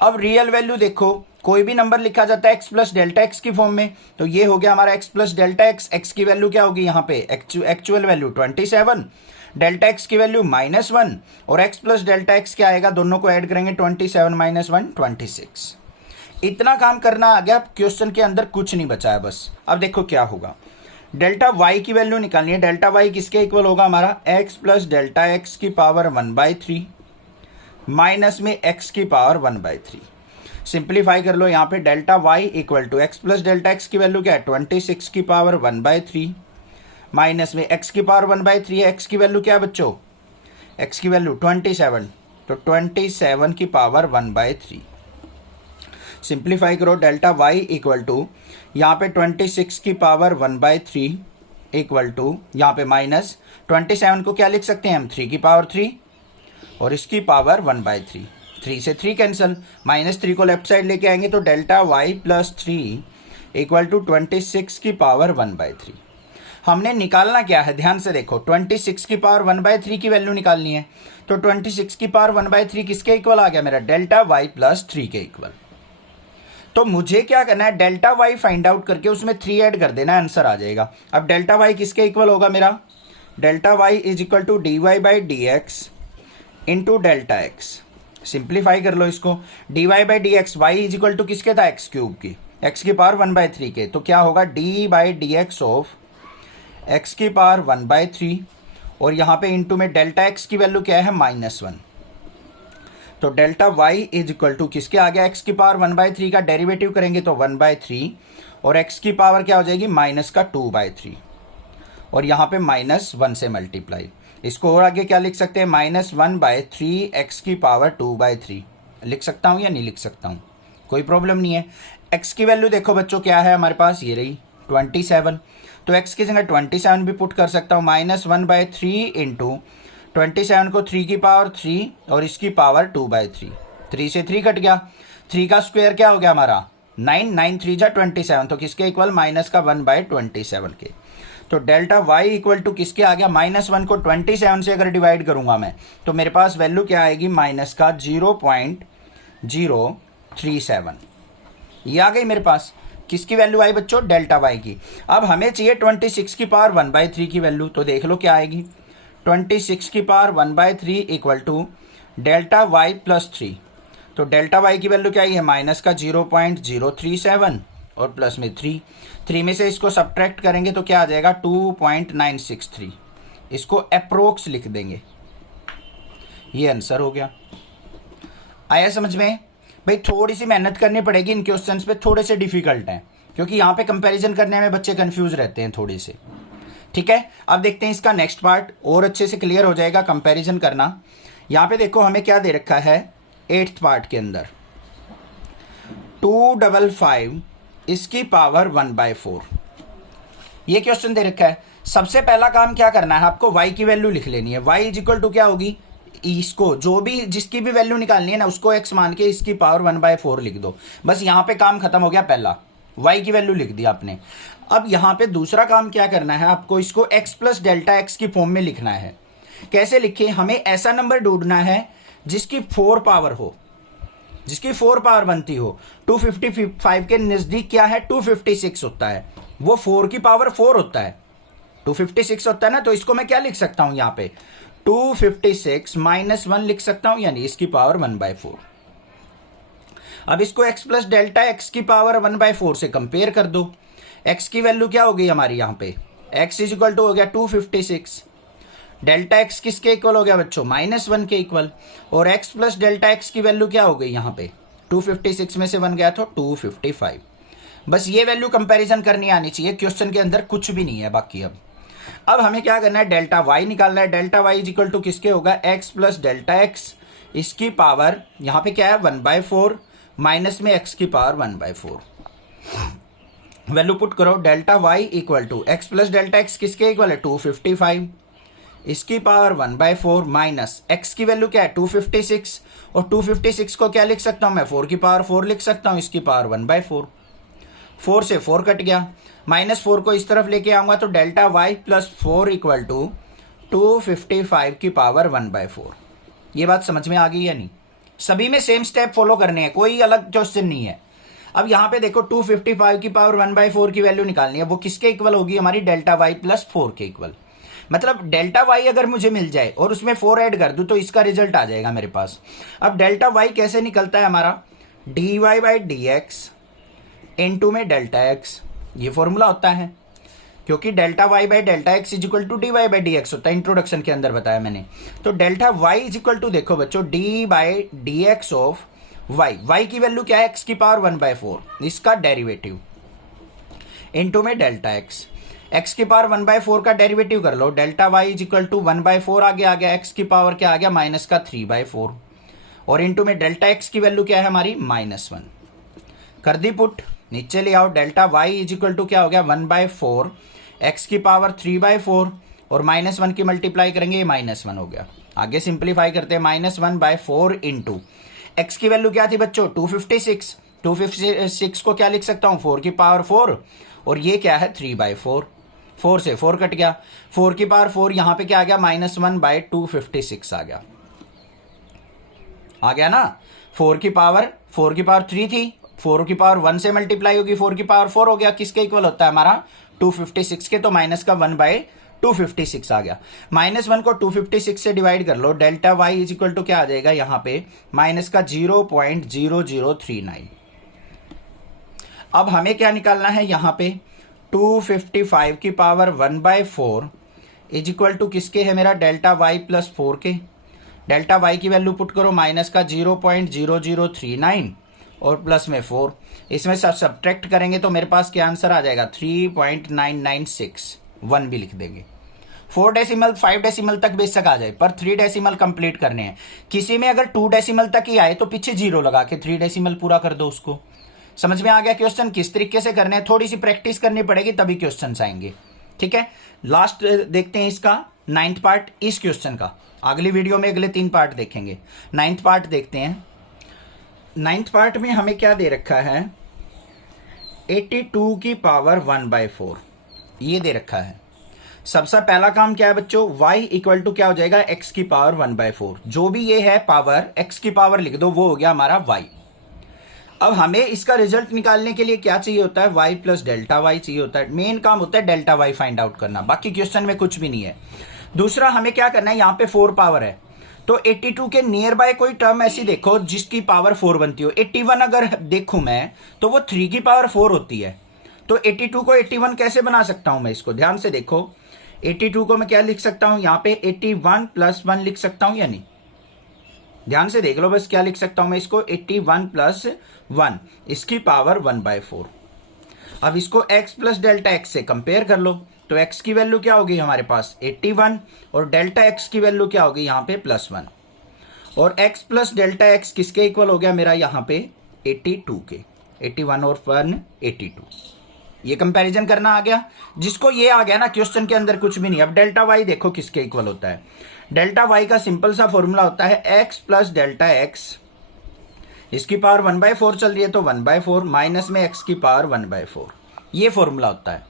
अब रियल वैल्यू देखो, कोई भी नंबर लिखा जाता है x प्लस डेल्टा x की फॉर्म में, तो ये हो गया हमारा x प्लस डेल्टा x की वैल्यू क्या होगी यहाँ पे, एक्चुअल वैल्यू 27, डेल्टा x की वैल्यू -1, और x प्लस डेल्टा x क्या आएगा, दोनों को ऐड करेंगे 27 माइनस 1 26। इतना काम करना आ गया, क्वेश्चन के अंदर कुछ नहीं बचा है बस। अब देखो क्या होगा, डेल्टा y की वैल्यू निकालनी है, डेल्टा y किसके इक्वल होगा हमारा, x प्लस डेल्टा x की पावर 1/3 माइनस में x की पावर 1/3। सिंप्लीफाई कर लो, यहाँ पे delta y equal to x plus delta x की वैल्यू क्या है 26 की पावर 1/3 माइनस में x की पावर 1/3 है, x की वैल्यू क्या है बच्चों, x की वैल्यू 27, तो 27 की पावर 1/3। सिंप्लीफाई करो, डेल्टा y इक्वल टू यहाँ पे 26 की पावर 1/3 इक्वल टू यहाँ पे माइनस 27 को क्या लिख सकते हैं हम 3 की पावर 3, और इसकी पावर 1/3, 3 से 3 कैंसिल, -3 को लेफ्ट साइड लेके आएंगे तो delta y plus 3 equal to 26 की पावर 1/3। हमने निकालना क्या है, ध्यान से देखो, 26 की पावर 1/3 की वैल्यू निकालनी है, तो 26 की पावर 1/3 किसके इक्वल आ गया मेरा, डेल्टा y प्लस 3 के इक्वल। तो मुझे क्या करना है, डेल्टा y फाइंड आउट करके उसमें 3 ऐड कर देना, आंसर आ जाएगा। अब डेल्टा y किसके इक्वल होगा मेरा, delta y is equal to dy/dx into delta x। Simplify कर लो इसको, dy/dx, y is equal to किसके था, x क्यूब की, x की पावर 1/3 के, तो क्या होगा d/dx ऑफ x की पावर 1/3, और यहाँ पे इंटू में डेल्टा x की वैल्यू क्या है -1, तो delta y is equal to किसके आ गया, x की पावर 1/3 का डेरिवेटिव करेंगे तो 1/3, और x की पावर क्या हो जाएगी माइनस का 2/3, और यहाँ पे -1 से मल्टीप्लाई। इसको और आगे क्या लिख सकते हैं, -1/3 x की पावर 2/3 लिख सकता हूँ या नहीं लिख सकता हूँ, कोई प्रॉब्लम नहीं है। x की वैल्यू देखो बच्चों क्या है हमारे पास, ये रही 27, तो x की जगह 27 भी पुट कर सकता हूँ, -1/3 इंटू 27 को 3 की पावर 3 और इसकी पावर 2/3, 3 से 3 कट गया, 3 का स्क्वायर क्या हो गया हमारा 9, 9 3 जा 27, तो किसके इक्वल माइनस का 1/27 के। तो डेल्टा y इक्वल टू किसके आ गया, -1 को 27 से अगर डिवाइड करूंगा मैं तो मेरे पास वैल्यू क्या आएगी, माइनस का 0.037, ये आ गई मेरे पास। किसकी वैल्यू आई बच्चों, डेल्टा y की। अब हमें चाहिए 26 की पावर 1/3 की वैल्यू, तो देख लो क्या आएगी, 26 की power 1/3 equal to delta y plus 3, तो डेल्टा y की वैल्यू क्या आई है, माइनस का 0.037 और प्लस में 3 में से इसको सब्ट्रैक्ट करेंगे तो क्या आ जाएगा 2.963, इसको अप्रोक्स लिख देंगे, ये आंसर हो गया। आया समझ में भाई, थोड़ी सी मेहनत करनी पड़ेगी, इन क्वेश्चंस पे थोड़े से डिफिकल्ट हैं क्योंकि यहाँ पे कंपैरिजन करने में बच्चे कंफ्यूज रहते हैं थोड़े से, ठीक है। अब देखते हैं इसका नेक्स्ट पार्ट, और अच्छे से क्लियर हो जाएगा कंपैरिजन करना। यहाँ पे देखो हमें क्या दे रखा है 8th पार्ट के अंदर, 255 इसकी पावर 1/4, ये क्वेश्चन दे रखा है। सबसे पहला काम क्या करना है, आपको y की वैल्यू लिख लेनी है, y इज इक्वल टू क्या होगी, इसको जो भी जिसकी भी वैल्यू निकालनी है ना उसको x मान के इसकी पावर 1/4 लिख दो, बस यहाँ पे काम खत्म हो गया। पहला y की वैल्यू लिख दी आपने। अब यहाँ पे दूसरा काम क्या करना है, आपको इसको x प्लस डेल्टा x की फॉर्म में लिखना है। कैसे लिखे, हमें ऐसा नंबर ढूंढना है जिसकी 4 पावर हो, जिसकी 4 पावर बनती हो। 255 के नजदीक क्या है 256 होता है, वो 4 की पावर 4 होता है, 256 होता है ना, तो इसको मैं क्या लिख सकता हूं यहाँ पे 256 माइनस 1 लिख सकता हूं, यानी इसकी पावर 1/4। अब इसको x प्लस डेल्टा एक्स की पावर 1/4 से कंपेयर कर दो। x की वैल्यू क्या हो गई हमारी यहाँ पे, x इज इक्वल टू हो गया 256, डेल्टा x किसके इक्वल हो गया बच्चों, -1 के इक्वल, और x प्लस डेल्टा एक्स की वैल्यू क्या हो गई यहाँ पे, 256 में से 1 गया तो 255। बस ये वैल्यू कंपैरिजन करनी आनी चाहिए, क्वेश्चन के अंदर कुछ भी नहीं है बाकी। अब हमें क्या करना है, डेल्टा y निकालना है। Delta y is equal to किसके होगा, x प्लस डेल्टा एक्स, इसकी पावर यहाँ पे क्या है 1/4, माइनस में x की पावर 1/4। वैल्यू पुट करो, delta y equal to x plus delta x किसके इक्वल है 255, इसकी पावर 1/4 माइनस x की वैल्यू क्या है 256, और 256 को क्या लिख सकता हूं मैं, 4 की पावर 4 लिख सकता हूं, इसकी पावर 1/4। 4 से 4 कट गया, -4 को इस तरफ लेके आऊंगा तो delta y plus 4 equal to 255 की पावर 1/4। ये बात समझ में आ गई या नहीं? सभी में सेम स्टेप फॉलो करने हैं, कोई अलग क्वेश्चन नहीं है। अब यहाँ पे देखो 255 की पावर 1/4 की वैल्यू निकालनी है, वो किसके इक्वल होगी, हमारी डेल्टा y प्लस 4 के इक्वल। मतलब डेल्टा y अगर मुझे मिल जाए और उसमें 4 ऐड कर दूं तो इसका रिजल्ट आ जाएगा मेरे पास। अब डेल्टा y कैसे निकलता है हमारा, dy/dx इनटू में डेल्टा x, ये फॉर्मूला होता है, क्योंकि delta y by delta x is equal to dy/dx होता है, इंट्रोडक्शन के अंदर बताया मैंने। तो delta y is equal to देखो बच्चों d/dx ऑफ y की वैल्यू क्या है, x की पावर 1/4, इसका डेरिवेटिव इनटू में डेल्टा x की पावर 1/4 का डेरिवेटिव कर लो, delta y is equal to 1/4 आगे आ गया, x की पावर क्या आ गया माइनस का 3/4, और इनटू में डेल्टा x की वैल्यू क्या है हमारी -1। कर दी पुट, नीचे ले आओ, delta y is equal to क्या हो गया 1/4, x की पावर 3/4 और -1 की मल्टीप्लाई करेंगे, ये -1 हो गया। आगे सिंप्लीफाई करते हैं, -1/4 इंटू x की वैल्यू क्या थी बच्चों 256 को क्या लिख सकता हूं 4 की पावर 4, और ये क्या है 3/4। 4 से 4 कट गया, 4 की पावर 4 यहां पे क्या आ गया -1/256 आ गया ना। 4 की पावर 3 थी, 4 की पावर 1 से मल्टीप्लाई होगी, 4 की पावर 4 हो गया, किसके इक्वल होता है हमारा 256 के, तो माइनस का 1/256 आ गया। -1 को 256 से डिवाइड कर लो, delta y is equal to क्या आ जाएगा यहाँ पे माइनस का 0.0039। अब हमें क्या निकालना है यहाँ पे 255 की पावर 1/4 इज इक्वल टू किसके है मेरा डेल्टा y प्लस 4 के। डेल्टा y की वैल्यू पुट करो, माइनस का 0.0039 और प्लस में 4, इसमें सब सब्ट्रैक्ट करेंगे तो मेरे पास क्या आंसर आ जाएगा 3.996, 1 भी लिख देंगे। 4 डेसिमल 5 डेसिमल तक बेशक आ जाए, पर 3 डेसिमल कंप्लीट करने हैं। किसी में अगर 2 डेसिमल तक ही आए तो पीछे 0 लगा के 3 डेसिमल पूरा कर दो उसको। समझ में आ गया क्वेश्चन किस तरीके से करने हैं, थोड़ी सी प्रैक्टिस करनी पड़ेगी तभी क्वेश्चन आएंगे। ठीक है, लास्ट देखते हैं इसका 9th पार्ट इस क्वेश्चन का, अगली वीडियो में अगले 3 पार्ट देखेंगे। 9th पार्ट देखते हैं। 9th पार्ट में हमें क्या दे रखा है 82 की पावर 1/4 ये दे रखा है। सबसे पहला काम क्या है बच्चों, y इक्वल टू क्या हो जाएगा x की पावर 1/4, जो भी ये है पावर x की पावर लिख दो, वो हो गया हमारा y। अब हमें इसका रिजल्ट निकालने के लिए क्या चाहिए होता है y प्लस डेल्टा y चाहिए होता है। मेन काम होता है डेल्टा y फाइंड आउट करना, बाकी क्वेश्चन में कुछ भी नहीं है। दूसरा हमें क्या करना है, यहाँ पे 4 पावर है तो 82 के नियर बाय कोई टर्म ऐसी देखो जिसकी पावर 4 बनती हो। 81 अगर देखूं मैं तो वो 3 की पावर 4 होती है, तो 82 को 81 कैसे बना सकता हूं मैं, इसको ध्यान से देखो। 82 को मैं क्या लिख सकता हूं, यहाँ पे 81 प्लस 1 लिख सकता हूं या नहीं, ध्यान से देख लो बस क्या लिख सकता हूं मैं इसको 81 प्लस 1 इसकी पावर 1/4। अब इसको x प्लस डेल्टा x से कंपेयर कर लो, तो x की वैल्यू क्या होगी हमारे पास 81 और डेल्टा x की वैल्यू क्या होगी यहाँ पे +1, और x प्लस डेल्टा x किसके इक्वल हो गया मेरा यहाँ पे 82 के। 81 और 1 82, ये कंपैरिजन करना आ गया। जिसको ये आ गया ना क्वेश्चन के अंदर कुछ भी नहीं। अब डेल्टा y देखो किसके इक्वल होता है, डेल्टा y का सिंपल सा फॉर्मूला होता है x प्लस डेल्टा x, इसकी पावर 1/4 चल रही है तो 1/4 माइनस में x की पावर 1/4, ये फॉर्मूला होता है।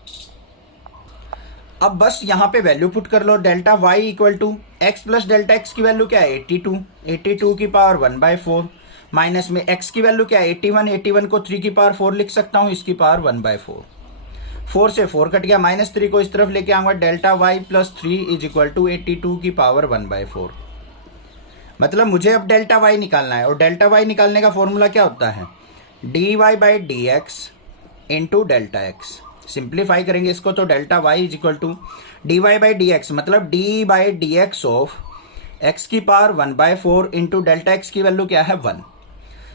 अब बस यहाँ पे वैल्यू पुट कर लो, delta y equal to x plus delta x की वैल्यू क्या है 82 की पावर 1/4 माइनस में x की वैल्यू क्या है 81 को 3 की पावर 4 लिख सकता हूँ, इसकी पावर 1/4 4 से 4 कट गया, -3 को इस तरफ लेके आऊंगा, delta y plus 3 is equal to 82 की पावर 1/4। मतलब मुझे अब डेल्टा वाई निकालना है, और डेल्टा वाई निकालने का फॉर्मूला क्या होता है, D Y by D x into delta x. Simplify करेंगे इसको तो delta Y is equal to D Y by D x, मतलब D by D x of X की पावर 1/4 इंटू डेल्टा एक्स की वैल्यू क्या है 1।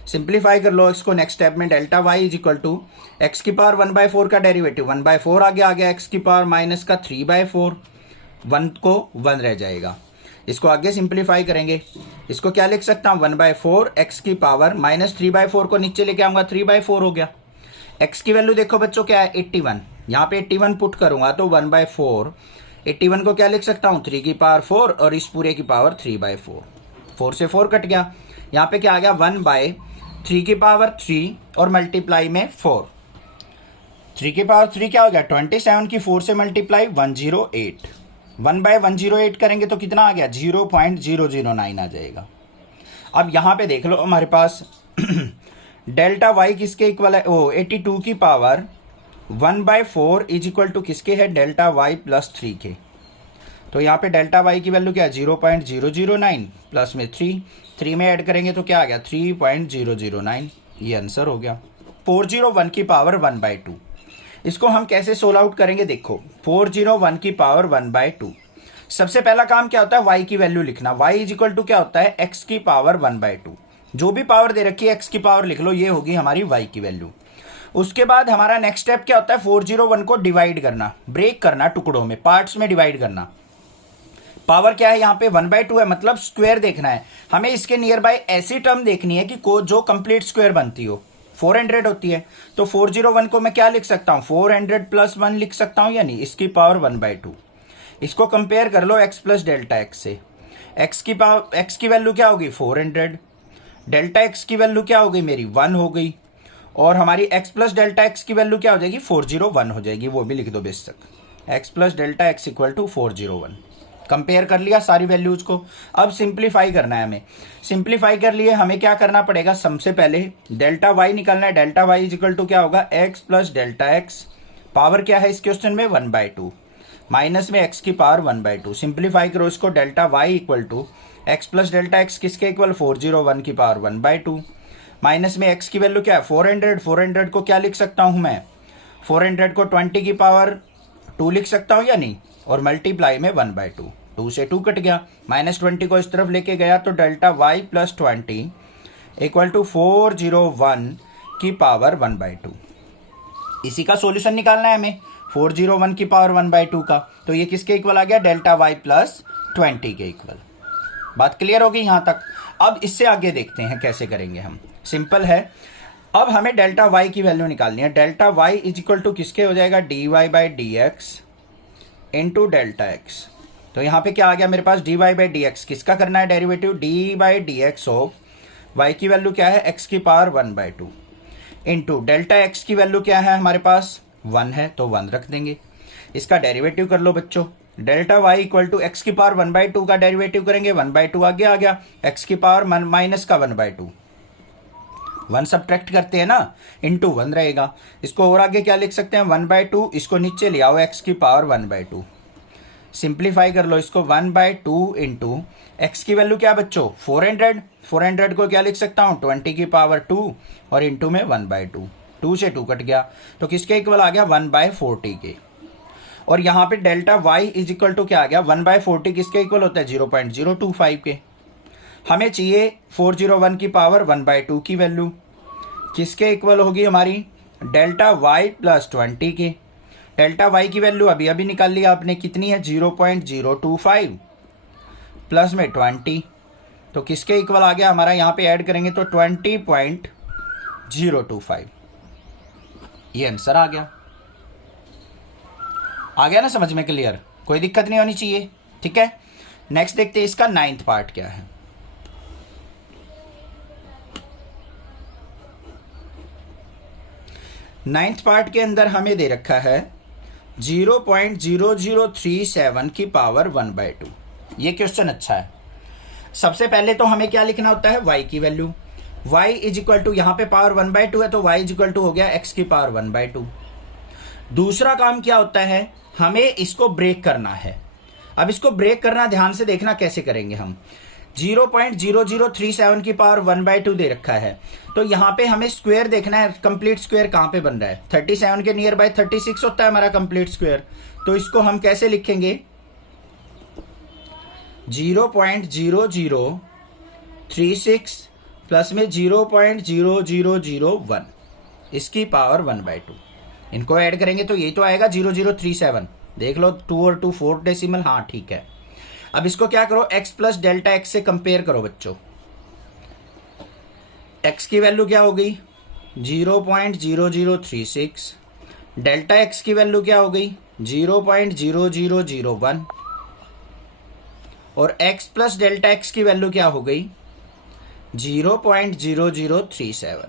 सिंप्लीफाई कर लो इसको नेक्स्ट स्टेप में, delta Y is equal to x की पावर 1/4 का डेरिवेटिव 1/4 आ गया एक्स की पावर माइनस का 3/4, 1 को 1 रह जाएगा। इसको आगे सिंप्लीफाई करेंगे, इसको क्या लिख सकता हूँ 1/4 एक्स की पावर माइनस 3/4 को नीचे लेके आऊंगा 3/4 हो गया। एक्स की वैल्यू देखो बच्चों क्या है 81, यहाँ पे 81 पुट करूंगा तो 1/4, 81 को क्या लिख सकता हूँ 3 की पावर 4 और इस पूरे की पावर 3/4। 4 से 4 कट गया, यहाँ पे क्या आ गया 1/3 की पावर 3 और मल्टीप्लाई में 4, 3 की पावर 3 क्या हो गया 27 की 4 से मल्टीप्लाई 108, 1/108 करेंगे तो कितना आ गया 0.009 आ जाएगा। अब यहाँ पे देख लो हमारे पास डेल्टा वाई किसके इक्वल है, 82 की पावर 1/4 इज इक्वल टू किसके है डेल्टा वाई प्लस 3 के। तो यहाँ पे डेल्टा वाई की वैल्यू क्या है 0.009 प्लस में 3 में ऐड करेंगे तो क्या आ गया 3.009, ये आंसर हो गया। 401 की पावर 1/2, इसको हम कैसे सोल्व आउट करेंगे देखो, 401 की पावर 1/2। सबसे पहला काम क्या होता है y की वैल्यू लिखना, y इज इक्वल टू क्या होता है x की पावर 1/2, जो भी पावर दे रखी है x की पावर लिख लो, ये होगी हमारी y की वैल्यू। उसके बाद हमारा नेक्स्ट स्टेप क्या होता है 401 को डिवाइड करना, ब्रेक करना टुकड़ों में, पार्ट्स में डिवाइड करना। पावर क्या है यहाँ पे 1/2 है, मतलब स्क्वायर देखना है हमें, इसके नियर बाय ऐसी टर्म देखनी है कि जो कंप्लीट स्क्वायर बनती हो। 400 होती है तो 401 को मैं क्या लिख सकता हूँ 400 प्लस 1 लिख सकता हूँ, यानी इसकी पावर 1/2। इसको कंपेयर कर लो x प्लस डेल्टा एक्स से, x की वैल्यू क्या होगी 400, डेल्टा एक्स की वैल्यू क्या हो गई मेरी 1 हो गई, और हमारी x प्लस डेल्टा एक्स की वैल्यू क्या हो जाएगी 401 हो जाएगी, वो भी लिख दो बेशक, x plus delta x equal to 401। Compare कर लिया सारी वैल्यूज को, अब सिंप्लीफाई करना है हमें। सिंप्लीफाई कर लिए हमें क्या करना पड़ेगा, सबसे पहले डेल्टा वाई निकालना है, delta Y is equal to क्या होगा x plus delta x, power क्या है इस क्वेश्चन में 1/2, माइनस में x की पावर 1/2। सिंप्लीफाई करो इसको, delta y equal to x plus delta x किसके इक्वल 401 की पावर 1/2, माइनस में x की वैल्यू क्या है 400 को क्या लिख सकता हूँ मैं 400 को 20 की पावर 2 लिख सकता हूँ या नहीं, और मल्टीप्लाई में 1/2, 2 से 2 कट गया, -20 को इस तरफ लेके गया तो delta y plus 20 equal to 401 की पावर 1/2। इसी का सॉल्यूशन निकालना है हमें 401 की पावर 1/2 का, तो ये किसके इक्वल आ गया डेल्टा वाई प्लस 20 के इक्वल। बात क्लियर होगी यहाँ तक। अब इससे आगे देखते हैं कैसे करेंगे हम, सिंपल है। अब हमें डेल्टा वाई की वैल्यू निकालनी है, delta Y is equal to किसके हो जाएगा D Y by D x into delta x. तो यहाँ पे क्या आ गया मेरे पास D Y by D X, किसका करना है derivative D by D x of Y की वैल्यू क्या है x की पावर 1/2 इंटू डेल्टा एक्स की वैल्यू क्या है हमारे पास 1 है तो 1 रख देंगे। इसका डेरिवेटिव कर लो बच्चों, delta y equal to x की पावर 1/2 का डेरिवेटिव करेंगे, 1/2 आगे आ गया, एक्स की पावर माइनस का 1/2, 1 सब्ट्रैक्ट करते हैं ना, इंटू 1 रहेगा। इसको और आगे क्या लिख सकते हैं 1/2, इसको नीचे ले आओ एक्स की पावर 1/2, सिंप्लीफाई कर लो इसको 1/2 इंटू एक्स की वैल्यू क्या बच्चों 400 को क्या लिख सकता हूँ 20 की पावर 2 और इंटू में 1/2, 2 से 2 कट गया तो किसके इक्वल आ गया 1/40 के। और यहाँ पे delta Y is equal to क्या आ गया 1/40 किसके इक्वल होता है 0.025 के। हमें चाहिए 401 की पावर 1/2 की वैल्यू किसके इक्वल होगी हमारी डेल्टा वाई प्लस 20 के। डेल्टा वाई की वैल्यू अभी निकाल लिया आपने, कितनी है 0.025 प्लस में 20, तो किसके इक्वल आ गया हमारा, यहाँ पे ऐड करेंगे तो 20.025, ये आंसर आ गया ना समझ में क्लियर, कोई दिक्कत नहीं होनी चाहिए, ठीक है। नेक्स्ट देखते हैं इसका 9th पार्ट क्या है। नाइन्थ पार्ट के अंदर हमें दे रखा है 0.0037 की पावर 1/2। ये क्वेश्चन अच्छा है। सबसे पहले तो हमें क्या लिखना होता है y की value, y is equal to यहाँ पे पावर 1/2 है तो y इज इक्वल टू हो गया x की पावर 1/2। दूसरा काम क्या होता है, हमें इसको ब्रेक करना है। अब इसको ब्रेक करना, ध्यान से देखना कैसे करेंगे हम। 0.0037 की पावर 1/2 दे रखा है, तो यहाँ पे हमें स्क्वायर देखना है, कंप्लीट स्क्वायर कहाँ पे बन रहा है। 37 के नियर बाय 36 होता है हमारा कंप्लीट स्क्वायर, तो इसको हम कैसे लिखेंगे, 0.0036 प्लस में 0.0001 इसकी पावर 1/2। इनको ऐड करेंगे तो ये तो आएगा 0037। देख लो 2 और 2 4 डेसिमल, हाँ ठीक है। अब इसको क्या करो, x प्लस डेल्टा x से कंपेयर करो बच्चों। x की वैल्यू क्या हो गई, 0.0036, डेल्टा x की वैल्यू क्या हो गई, 0.0001, और x प्लस डेल्टा x की वैल्यू क्या हो गई, 0.0037।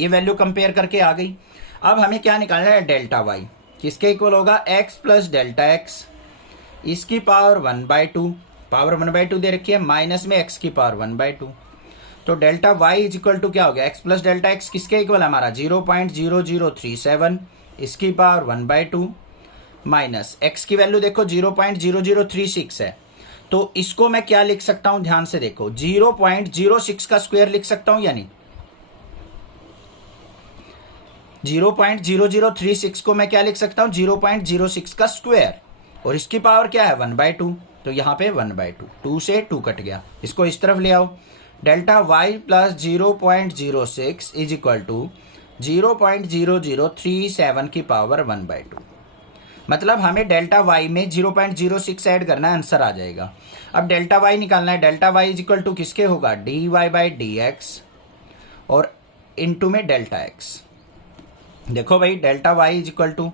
ये वैल्यू कंपेयर करके आ गई। अब हमें क्या निकालना है, डेल्टा y किसके इक्वल होगा, x प्लस डेल्टा x इसकी पावर 1/2, पावर 1/2 दे रखी है, माइनस में x की पावर 1/2, तो delta y is equal to क्या हो गया, x प्लस डेल्टा x किसके इक्वल है हमारा, 0.0037 इसकी पावर 1/2, माइनस x की वैल्यू देखो 0.0036 है, तो इसको मैं क्या लिख सकता हूं, ध्यान से देखो, 0.06 का स्क्वायर लिख सकता हूं या नहीं। 0.0036 को मैं क्या लिख सकता हूं, 0.06 का स्क्वायर, और इसकी पावर क्या है 1/2, तो यहाँ पे 1/2, 2 से 2 कट गया, इसको इस तरफ ले आओ। Delta y plus 0.06 is equal to 0.0037 की पावर 1/2। मतलब हमें डेल्टा y में 0.06 ऐड करना है, आंसर आ जाएगा। अब डेल्टा y निकालना है, delta y is equal to किसके होगा, dy/dx और इनटू में डेल्टा x। देखो भाई delta y is equal to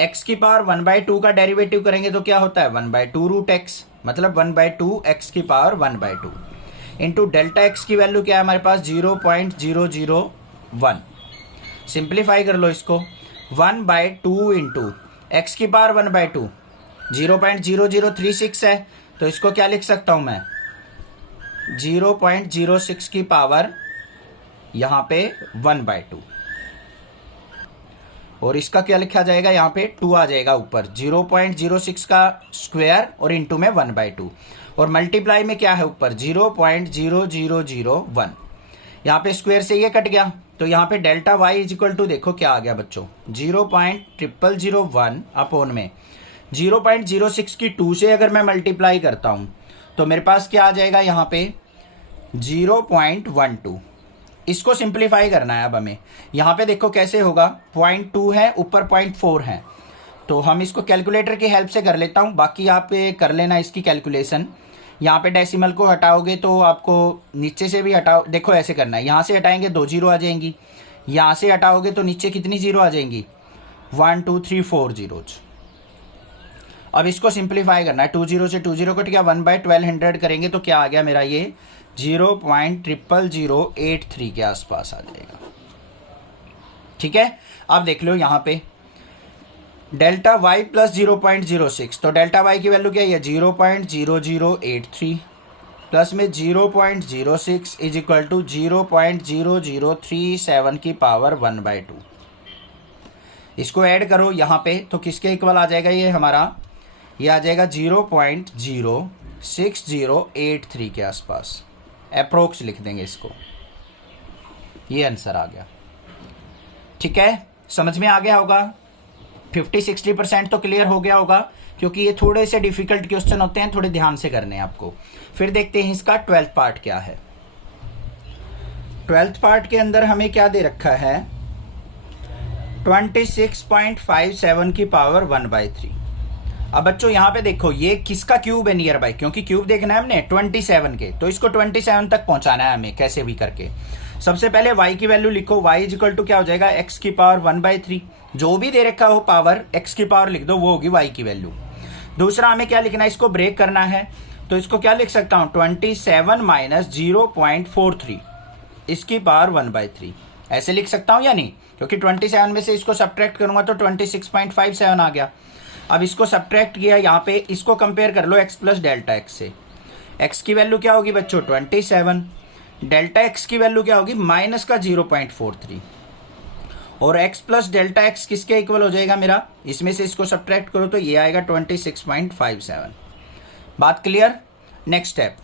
x की पावर 1/2 का डेरिवेटिव करेंगे तो क्या होता है 1/2 रूट x, मतलब 1/2 x की पावर 1/2 इंटू डेल्टा x की वैल्यू क्या है हमारे पास 0.001। सिंप्लीफाई कर लो इसको, 1/2 इंटू x की पावर 1/2 0.0036 है, तो इसको क्या लिख सकता हूं मैं 0.06 की पावर यहाँ पे 1/2, और इसका क्या लिखा जाएगा, यहाँ पे 2 आ जाएगा ऊपर, 0.06 का स्क्वायर और इंटू में 1/2, और मल्टीप्लाई में क्या है ऊपर 0.0001। यहाँ पे स्क्वायर से ये कट गया, तो यहाँ पे delta y is equal to देखो क्या आ गया बच्चों, 0.0001 अपॉन में 0.06 की 2 से अगर मैं मल्टीप्लाई करता हूँ तो मेरे पास क्या आ जाएगा यहाँ पे 0.12। इसको सिंप्लीफाई करना है अब हमें। यहाँ पे देखो कैसे होगा, 0.2 है ऊपर 0.4 है, तो हम इसको कैलकुलेटर की हेल्प से कर लेता हूँ, बाकी आप कर लेना इसकी कैलकुलेशन। यहाँ पे डेसिमल को हटाओगे तो आपको नीचे से भी हटाओ, देखो ऐसे करना है, यहाँ से हटाएंगे 2 जीरो आ जाएंगी, यहाँ से हटाओगे तो नीचे कितनी जीरो आ जाएंगी 1 2 3 4 जीरोज। अब इसको सिंप्लीफाई करना है, 2 जीरो से 2 जीरो कट गया, 1/1200 करेंगे तो क्या आ गया मेरा ये 0.00083 के आसपास आ जाएगा। ठीक है, अब देख लो यहाँ पे डेल्टा y प्लस 0.06, तो डेल्टा y की वैल्यू क्या है 0.0083 प्लस में 0.06 इज इक्वल टू 0.0037 की पावर 1/2। इसको ऐड करो यहाँ पे तो किसके इक्वल आ जाएगा ये हमारा, ये आ जाएगा 0.06083 के आसपास, अप्रोक्स लिख देंगे इसको, ये आंसर आ गया। ठीक है, समझ में आ गया होगा, 50-60% तो क्लियर हो गया होगा, क्योंकि ये थोड़े से डिफिकल्ट क्वेश्चन होते हैं, थोड़े ध्यान से करने हैं आपको। फिर देखते हैं इसका 12th पार्ट क्या है। 12th पार्ट के अंदर हमें क्या दे रखा है 26.57 की पावर 1/3। अब बच्चों यहाँ पे देखो ये किसका क्यूब है नियर बाई, क्योंकि क्यूब देखना है हमने 27 के, तो इसको 27 तक पहुंचाना है हमें कैसे भी करके। सबसे पहले y की वैल्यू लिखो, y इज इक्वल टू क्या हो जाएगा x की पावर 1/3, जो भी दे रखा हो पावर x की पावर लिख दो, वो होगी y की वैल्यू। दूसरा हमें क्या लिखना है, इसको ब्रेक करना है, तो इसको क्या लिख सकता हूं 27 माइनस 0.43 इसकी पावर 1/3, ऐसे लिख सकता हूं या नहीं, क्योंकि 27 में से इसको सब्ट्रैक्ट करूंगा तो 26.57 आ गया। अब इसको सब्ट्रैक्ट किया, यहाँ पे इसको कंपेयर कर लो x प्लस डेल्टा x से। x की वैल्यू क्या होगी बच्चों 27, डेल्टा x की वैल्यू क्या होगी माइनस का 0.43, और x प्लस डेल्टा एक्स किसके इक्वल हो जाएगा मेरा, इसमें से इसको सब्ट्रैक्ट करो तो ये आएगा 26.57। बात क्लियर। नेक्स्ट स्टेप,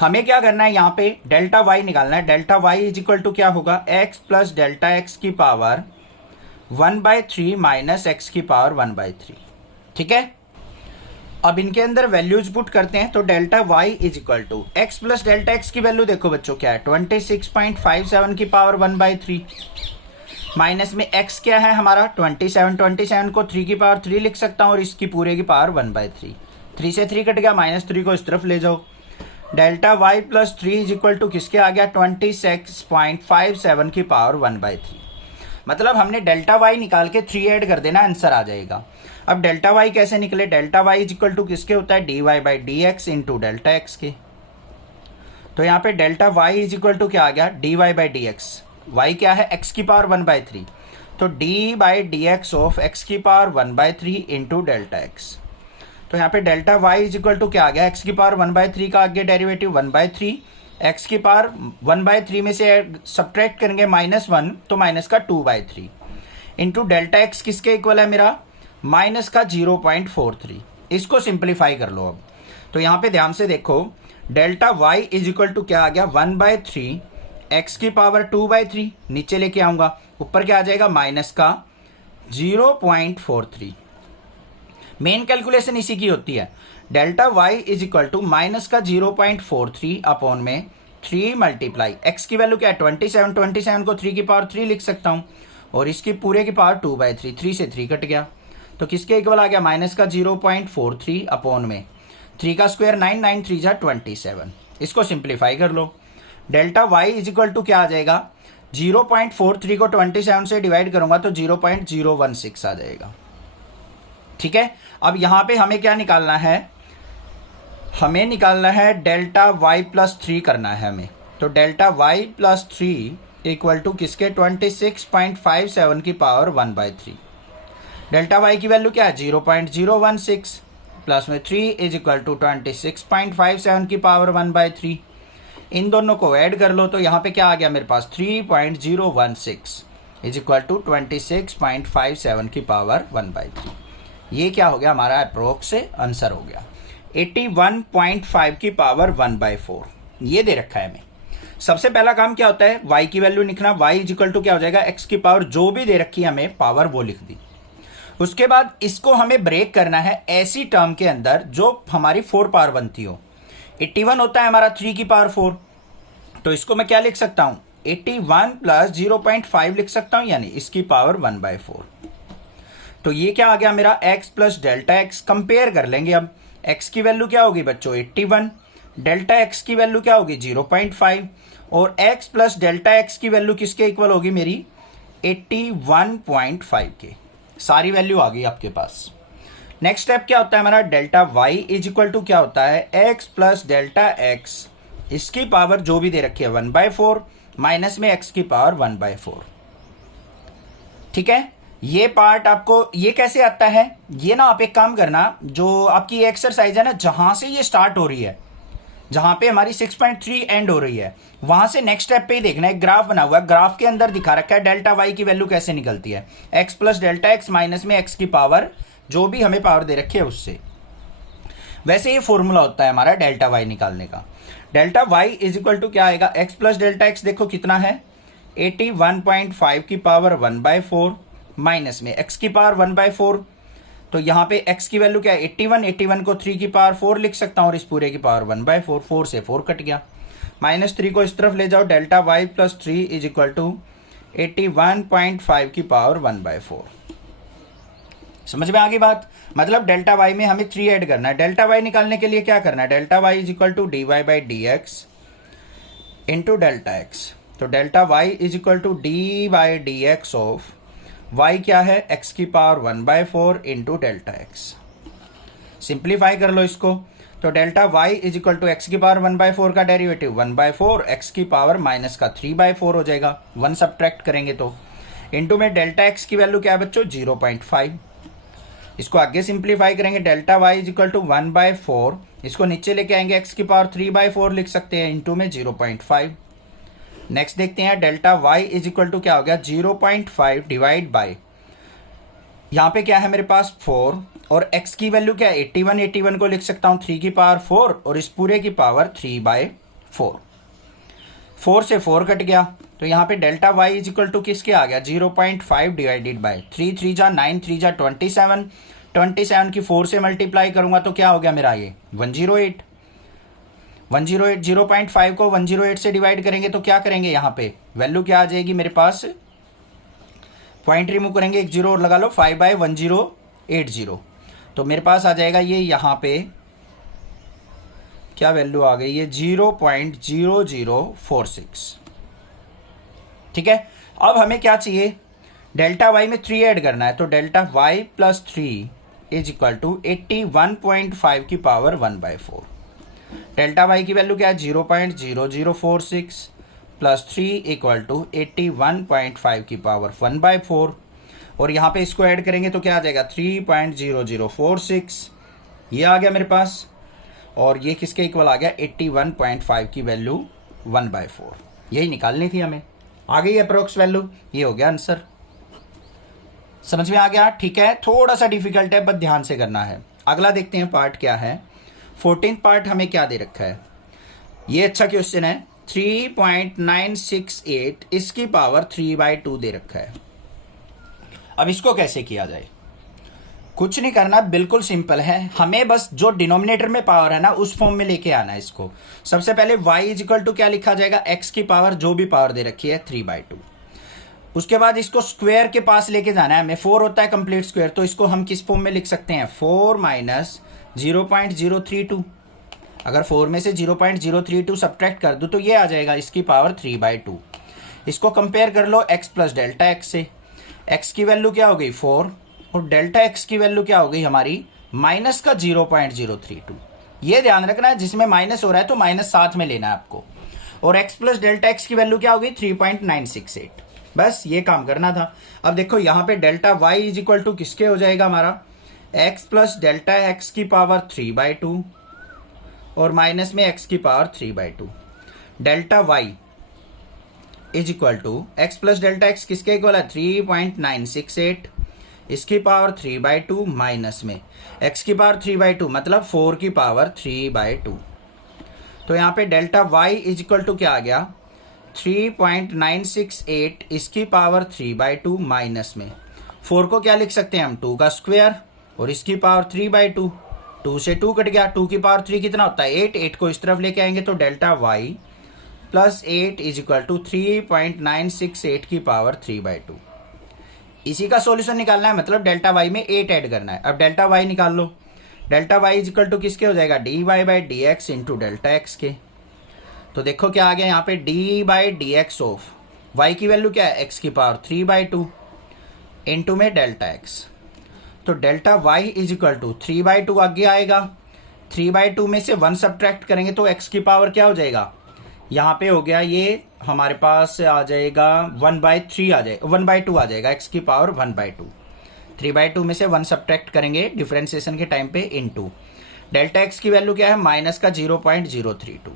हमें क्या करना है, यहाँ पे डेल्टा y निकालना है। Delta y is equal to क्या होगा, x प्लस डेल्टा एक्स की पावर 1/3 माइनस एक्स की पावर 1/3। ठीक है, अब इनके अंदर वैल्यूज पुट करते हैं। तो delta y is equal to x plus delta x की वैल्यू देखो बच्चों क्या है, 26.57 की पावर 1/3 माइनस में x क्या है हमारा 27 को 3 की पावर 3 लिख सकता हूँ और इसकी पूरे की पावर 1/3। 3 से 3 कट गया, -3 को इस तरफ ले जाओ। Delta y plus 3 is equal to किसके आ गया, 26.57 की पावर 1/3। मतलब हमने डेल्टा y निकाल के 3 ऐड कर देना, आंसर आ जाएगा। अब डेल्टा y कैसे निकले, delta y is equal to किसके होता है, dy/dx इंटू डेल्टा एक्स के। तो यहाँ पे delta y is equal to क्या आ गया, dy/dx। y क्या है, x की पावर 1/3, तो d/dx ऑफ x की पावर 1/3 इंटू डेल्टा एक्स। तो यहाँ पे delta y is equal to क्या आ गया, x की पावर 1/3 का आगे डेरिवेटिव 1/3, x की पावर 1/3 में से सब्ट्रैक्ट करेंगे -1 तो माइनस का 2/3 इंटू डेल्टा एक्स किसके इक्वल है मेरा, माइनस का 0.43। इसको सिंप्लीफाई कर लो अब। तो यहाँ पे ध्यान से देखो, delta y is equal to क्या आ गया, 1/3 x की पावर 2/3, नीचे लेके आऊंगा, ऊपर क्या आ जाएगा, माइनस का 0.43। मेन कैलकुलेशन इसी की होती है। Delta y is equal to minus का 0.43 अपॉन में 3 मल्टीप्लाई x की वैल्यू क्या है 27 को 3 की पावर 3 लिख सकता हूँ और इसकी पूरे की पावर 2/3, 3 से 3 कट गया तो किसके इक्वल आ गया, माइनस का 0.43 अपॉन में 3 का स्क्वायर 9, 9 3 जा 27। इसको सिंप्लीफाई कर लो। Delta y is equal to क्या आ जाएगा, 0.43 को 27 से डिवाइड करूंगा तो 0.016 आ जाएगा। ठीक है, अब यहां पे हमें क्या निकालना है, हमें निकालना है डेल्टा y प्लस 3 करना है हमें। तो delta y plus 3 equal to किसके, 26.57 की पावर 1/3। डेल्टा y की वैल्यू क्या है, 0.016 प्लस में 3 इज इक्वल टू 26.57 की पावर 1/3। इन दोनों को ऐड कर लो तो यहाँ पे क्या आ गया मेरे पास, 3.016 इज इक्वल टू 26.57 की पावर 1/3। ये क्या हो गया हमारा, अप्रोक्स से आंसर हो गया 81.5 की पावर 1/4। ये दे रखा है हमें। सबसे पहला काम क्या होता है, y की वैल्यू लिखना। y इज इक्वल टू क्या हो जाएगा, x की पावर जो भी दे रखी है हमें पावर वो लिख दी। उसके बाद इसको हमें ब्रेक करना है ऐसी टर्म के अंदर जो हमारी 4 पावर बनती हो। 81 होता है हमारा 3 की पावर 4, तो इसको मैं क्या लिख सकता हूं, 81 प्लस 0.5 लिख सकता हूं, यानी इसकी पावर 1/4। तो ये क्या आ गया मेरा, x plus delta x. Compare कर लेंगे अब, x की वैल्यू क्या होगी बच्चों 81, डेल्टा x की वैल्यू क्या होगी 0.5 और x प्लस डेल्टा एक्स की वैल्यू किसके इक्वल होगी मेरी 81.5 के। सारी वैल्यू आ गई आपके पास। नेक्स्ट स्टेप क्या होता है हमारा, delta y is equal to क्या होता है, x प्लस डेल्टा एक्स, इसकी पावर जो भी दे रखी है 1/4 माइनस में x की पावर 1/4। ठीक है, ये पार्ट आपको ये कैसे आता है, ये ना आप एक काम करना, जो आपकी एक्सरसाइज है ना, जहां से ये स्टार्ट हो रही है, जहां पे हमारी 6.3 एंड हो रही है, वहां से नेक्स्ट स्टेप पे ही देखना है। एक ग्राफ बना हुआ है, ग्राफ के अंदर दिखा रखा है डेल्टा y की वैल्यू कैसे निकलती है, x plus delta x minus में x की पावर जो भी हमें पावर दे रखी है उससे। वैसे ये फॉर्मूला होता है हमारा डेल्टा y निकालने का। Delta y is equal to क्या आएगा, x प्लस डेल्टा एक्स देखो कितना है 81.5 की पावर 1/4 माइनस में x की पावर 1/4। तो यहाँ पे x की वैल्यू क्या है 81 को 3 की पावर 4 लिख सकता हूँ और इस पूरे की पावर 1/4, 4 से 4 कट गया, -3 को इस तरफ ले जाओ। Delta y plus 3 is equal to 81.5 की पावर 1/4। समझ में आ गई बात, मतलब डेल्टा y में हमें 3 ऐड करना है। डेल्टा y निकालने के लिए क्या करना है, delta y is equal to dy/dx into delta x. तो delta y is equal to dy/dx of y क्या है, x की power 1/4 into delta x. Simplify कर लो इसको। तो delta y is equal to x की पावर 1/4 का डेरिवेटिव 1/4, x की पावर माइनस का 3/4 हो जाएगा, 1 सब्ट्रैक्ट करेंगे तो, इंटू में डेल्टा x की वैल्यू क्या है बच्चों 0.5। इसको आगे सिंप्लीफाई करेंगे, delta y is equal to 1/4, इसको नीचे लेके आएंगे x की पावर 3/4 लिख सकते हैं, इंटू में 0.5 नेक्स्ट देखते हैं delta Y is equal to क्या हो गया 0.5 डिवाइड बाय, यहाँ पे क्या है मेरे पास 4 और x की वैल्यू क्या है 81, 81 को लिख सकता हूँ 3 की पावर 4 और इस पूरे की पावर 3/4, 4 से 4 कट गया तो यहाँ पे delta y is equal to किसके आ गया 0.5 डिवाइडेड बाय 3, 3 जा 9, 3 जा 27, 27 की 4 से मल्टीप्लाई करूंगा तो क्या हो गया मेरा ये 108, 108, 0.5 को 108 से डिवाइड करेंगे तो क्या करेंगे यहाँ पे वैल्यू क्या आ जाएगी मेरे पास, पॉइंट रिमूव करेंगे, एक जीरो और लगा लो, 5/1080 तो मेरे पास आ जाएगा ये यहाँ पे क्या वैल्यू आ गई है 0.0046। ठीक है, अब हमें क्या चाहिए डेल्टा वाई में 3 ऐड करना है तो delta y plus 3 is equal to 81.5 की पावर 1/4। डेल्टा वाई की वैल्यू क्या है 0.0046 प्लस 3 इक्वल टू 81.5 की पावर 1/4 और यहाँ पे इसको ऐड करेंगे तो क्या आ जाएगा 3.0046, ये आ गया मेरे पास और ये किसके इक्वल आ गया 81.5 की वैल्यू 1/4, यही निकालनी थी हमें, आ गई अप्रोक्स वैल्यू, ये हो गया आंसर। समझ में आ गया? ठीक है, थोड़ा सा डिफिकल्ट है बट ध्यान से करना है। अगला देखते हैं पार्ट क्या है। 14th पार्ट हमें क्या दे रखा है, ये अच्छा क्वेश्चन है, 3.968 इसकी पावर 3/2 दे रखा है। अब इसको कैसे किया जाए, कुछ नहीं करना, बिल्कुल सिंपल है, हमें बस जो डिनोमिनेटर में पावर है ना उस फॉर्म में लेके आना है इसको। सबसे पहले y इज इक्वल टू क्या लिखा जाएगा, x की पावर जो भी पावर दे रखी है 3/2। उसके बाद इसको स्क्वायर के पास लेके जाना है हमें, 4 होता है कंप्लीट स्क्वायर, तो इसको हम किस फॉर्म में लिख सकते हैं 4 माइनस 0.032। अगर 4 में से 0.032 सब्ट्रैक्ट कर दूं तो ये आ जाएगा इसकी पावर 3/2। इसको कंपेयर कर लो x प्लस डेल्टा x से, x की वैल्यू क्या हो गई 4 और डेल्टा x की वैल्यू क्या हो गई हमारी माइनस का 0.032। ये ध्यान रखना है जिसमें माइनस हो रहा है तो माइनस साथ में लेना है आपको, और x प्लस डेल्टा x की वैल्यू क्या हो गई 3.968। बस ये काम करना था। अब देखो यहाँ पे delta y is equal to किसके हो जाएगा हमारा x प्लस डेल्टा x की पावर 3/2 और माइनस में x की power 3/2। Delta y is equal to x plus delta x किसके इक्वल है 3.968, इसकी पावर 3/2 माइनस में x की पावर 3/2 मतलब 4 की पावर 3/2। तो यहाँ पे delta y is equal to क्या आ गया 3.968 इसकी पावर 3/2 माइनस में 4 को क्या लिख सकते हैं हम 2 का स्क्वायर और इसकी पावर 3/2, 2 से 2 कट गया, 2 की पावर 3 कितना होता है 8, 8 को इस तरफ लेके आएंगे तो delta y plus 8 is equal to 3.968 की पावर 3/2। इसी का सॉल्यूशन निकालना है, मतलब डेल्टा y में 8 ऐड करना है। अब डेल्टा y निकाल लो, delta y is equal to किसके हो जाएगा dy/dx इंटू डेल्टा x के। तो देखो क्या आ गया यहाँ पे d/dx ऑफ y की वैल्यू क्या है x की पावर 3/2 इंटू में डेल्टा x। तो delta y is equal to 3/2 आगे आएगा, 3/2 में से 1 सब्ट्रैक्ट करेंगे तो x की पावर क्या हो जाएगा, यहाँ पे हो गया ये हमारे पास आ जाएगा 1/3 आ जाएगा, 1/2 आ जाएगा, x की पावर 1/2। 3/2 में से 1 सब्ट्रैक्ट करेंगे डिफरेंशिएशन के टाइम पे इनटू डेल्टा x की वैल्यू क्या है माइनस का 0.032।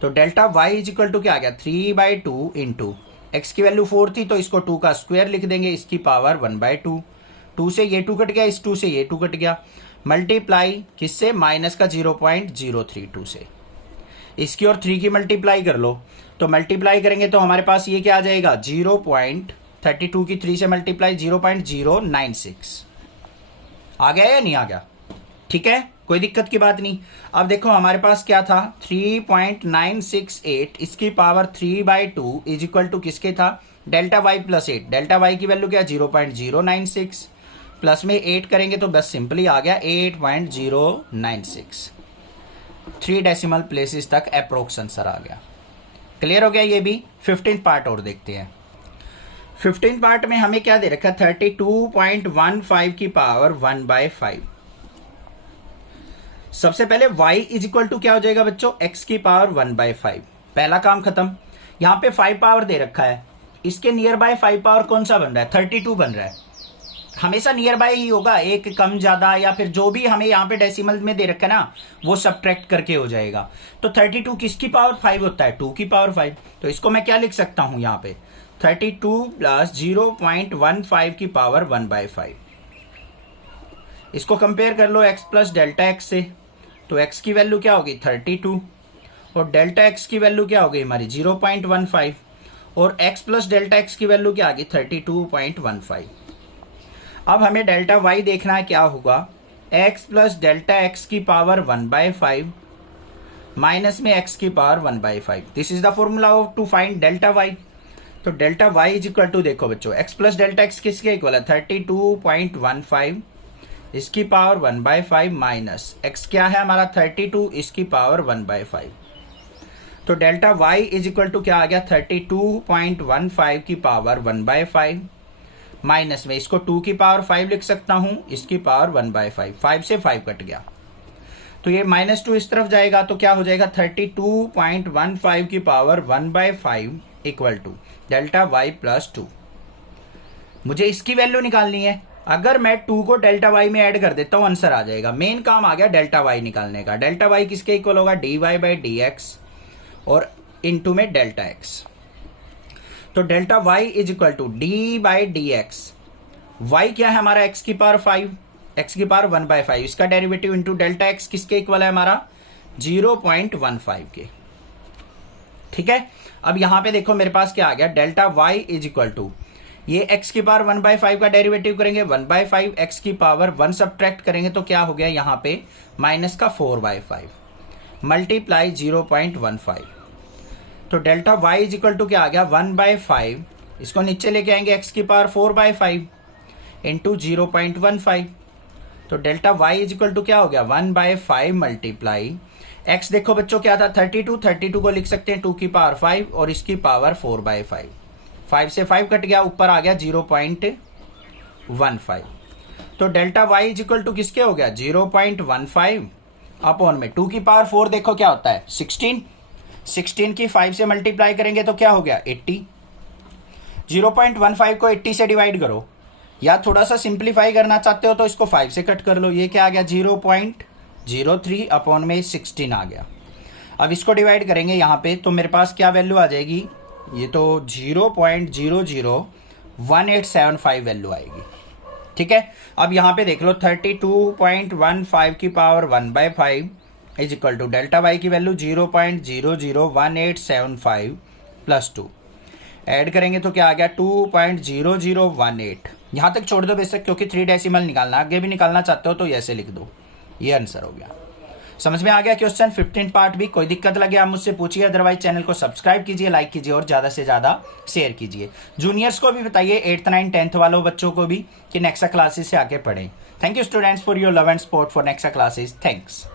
तो delta y is equal to क्या आ गया 3/2 इंटू x की वैल्यू 4 थी तो इसको 2 का स्क्वायर लिख देंगे, इसकी पावर 1/2, 2 से ये 2 कट गया, इस 2 से ये 2 कट गया, मल्टीप्लाई किससे माइनस का 0.032 से, इसकी और 3 की मल्टीप्लाई कर लो, तो मल्टीप्लाई करेंगे तो हमारे पास ये क्या आ जाएगा 0.32 की 3 से मल्टीप्लाई 0.096। आ गया या नहीं आ गया, ठीक है, कोई दिक्कत की बात नहीं। अब देखो हमारे पास क्या था 3.968 इसकी पावर 3/2 इज इक्वल टू किसके था delta y plus 8, delta y की वैल्यू क्या 0.096 प्लस में 8 करेंगे तो बस सिंपली आ गया 8.096, 3 डेसिमल प्लेसेस तक अप्रोक्स आंसर आ गया। क्लियर हो गया ये भी। 15th पार्ट और देखते हैं। 15th पार्ट में हमें क्या दे रखा है 32.15 की पावर 1/5। सबसे पहले y इज इक्वल टू क्या हो जाएगा बच्चों x की पावर 1/5, पहला काम खत्म। यहाँ पे 5 पावर दे रखा है, इसके नियर बाय 5 पावर कौन सा बन रहा है 32 बन रहा है, हमेशा नियर बाय ही होगा, एक कम ज्यादा या फिर जो भी हमें यहाँ पे डेसिमल में दे रखा है ना वो सब्ट्रैक्ट करके हो जाएगा। तो 32 किसकी पावर 5 होता है, 2 की पावर 5। तो इसको मैं क्या लिख सकता हूं यहाँ पे 32 प्लस 0.15 की पावर 1/5। इसको कंपेयर कर लो x प्लस डेल्टा एक्स से, तो x की वैल्यू क्या होगी 32 और डेल्टा x की वैल्यू क्या होगी हमारी 0.15 और x प्लस डेल्टा एक्स की वैल्यू क्या आ गई 32.15। अब हमें डेल्टा y देखना है क्या होगा, x प्लस डेल्टा एक्स की पावर 1/5 माइनस में x की power 1/5। This is the formula of to find delta y। तो delta y is equal to, देखो बच्चों, x प्लस डेल्टा एक्स किसके इक्वल है 32.15 इसकी पावर 1/5 माइनस x क्या है हमारा 32 इसकी पावर 1/5। तो delta y is equal to क्या आ गया 32.15 की पावर 1/5 माइनस में इसको 2 की पावर 5 लिख सकता हूं, इसकी पावर 1/5। 5 से 5 कट गया तो ये -2 इस तरफ जाएगा तो क्या हो जाएगा 32.15 की power 1/5 equal to delta y plus 2। मुझे इसकी वैल्यू निकालनी है। अगर मैं 2 को डेल्टा y में ऐड कर देता हूं आंसर आ जाएगा। मेन काम आ गया डेल्टा y निकालने का। डेल्टा y किसके इक्वल होगा dy बाई dx और इनटू में डेल्टा x। तो delta y is equal to d by D x. Y क्या है हमारा x की पावर 5, x की पावर 1/5, इसका डेरिवेटिव इंटू डेल्टा x किसके इक्वल है हमारा 0.15 के। ठीक है, अब यहां पे देखो मेरे पास क्या आ गया delta y is equal to ये x की पावर 1/5 का डेरिवेटिव करेंगे 1/5 x की पावर 1 सब्ट्रैक्ट करेंगे तो क्या हो गया यहाँ पे माइनस का 4/5 मल्टीप्लाई 0.15। तो delta y is equal to क्या आ गया 1/5, इसको नीचे लेके आएंगे x की पावर 4/5 इंटू 0.15। तो delta y is equal to क्या हो गया 1/5 मल्टीप्लाई x, देखो बच्चों क्या था 32 को लिख सकते हैं 2 की पावर 5 और इसकी पावर 4/5। 5 से 5 कट गया, ऊपर आ गया 0.15। तो delta y is equal to किसके हो गया 0.15 अपॉन में 2 की पावर 4, देखो क्या होता है 16 की 5 से मल्टीप्लाई करेंगे तो क्या हो गया 80। 0.15 को 80 से डिवाइड करो, या थोड़ा सा सिंप्लीफाई करना चाहते हो तो इसको 5 से कट कर लो, ये क्या आ गया 0.03 अपॉन में 16 आ गया। अब इसको डिवाइड करेंगे यहाँ पे तो मेरे पास क्या वैल्यू आ जाएगी, ये तो 0.001875 वैल्यू आएगी। ठीक है, अब यहाँ पे देख लो 32.15 की power 1/5 is equal to delta y की वैल्यू 0.001875 प्लस 2 ऐड करेंगे तो क्या आ गया 2.0018। यहाँ तक छोड़ दो बेशक क्योंकि 3 डेसिमल निकालना, आगे भी निकालना चाहते हो तो ऐसे लिख दो, ये आंसर हो गया। समझ में आ गया क्वेश्चन 15 पार्ट भी। कोई दिक्कत लगे आप मुझसे पूछिए, अदरवाइज चैनल को सब्सक्राइब कीजिए, लाइक कीजिए और ज़्यादा से ज़्यादा शेयर कीजिए। जूनियर्स को भी बताइए 8th 9th 10th वालों बच्चों को भी कि नेक्सा क्लासेस से आके पढ़ें। Thank you students for your love and support for Nexa classes. Thanks.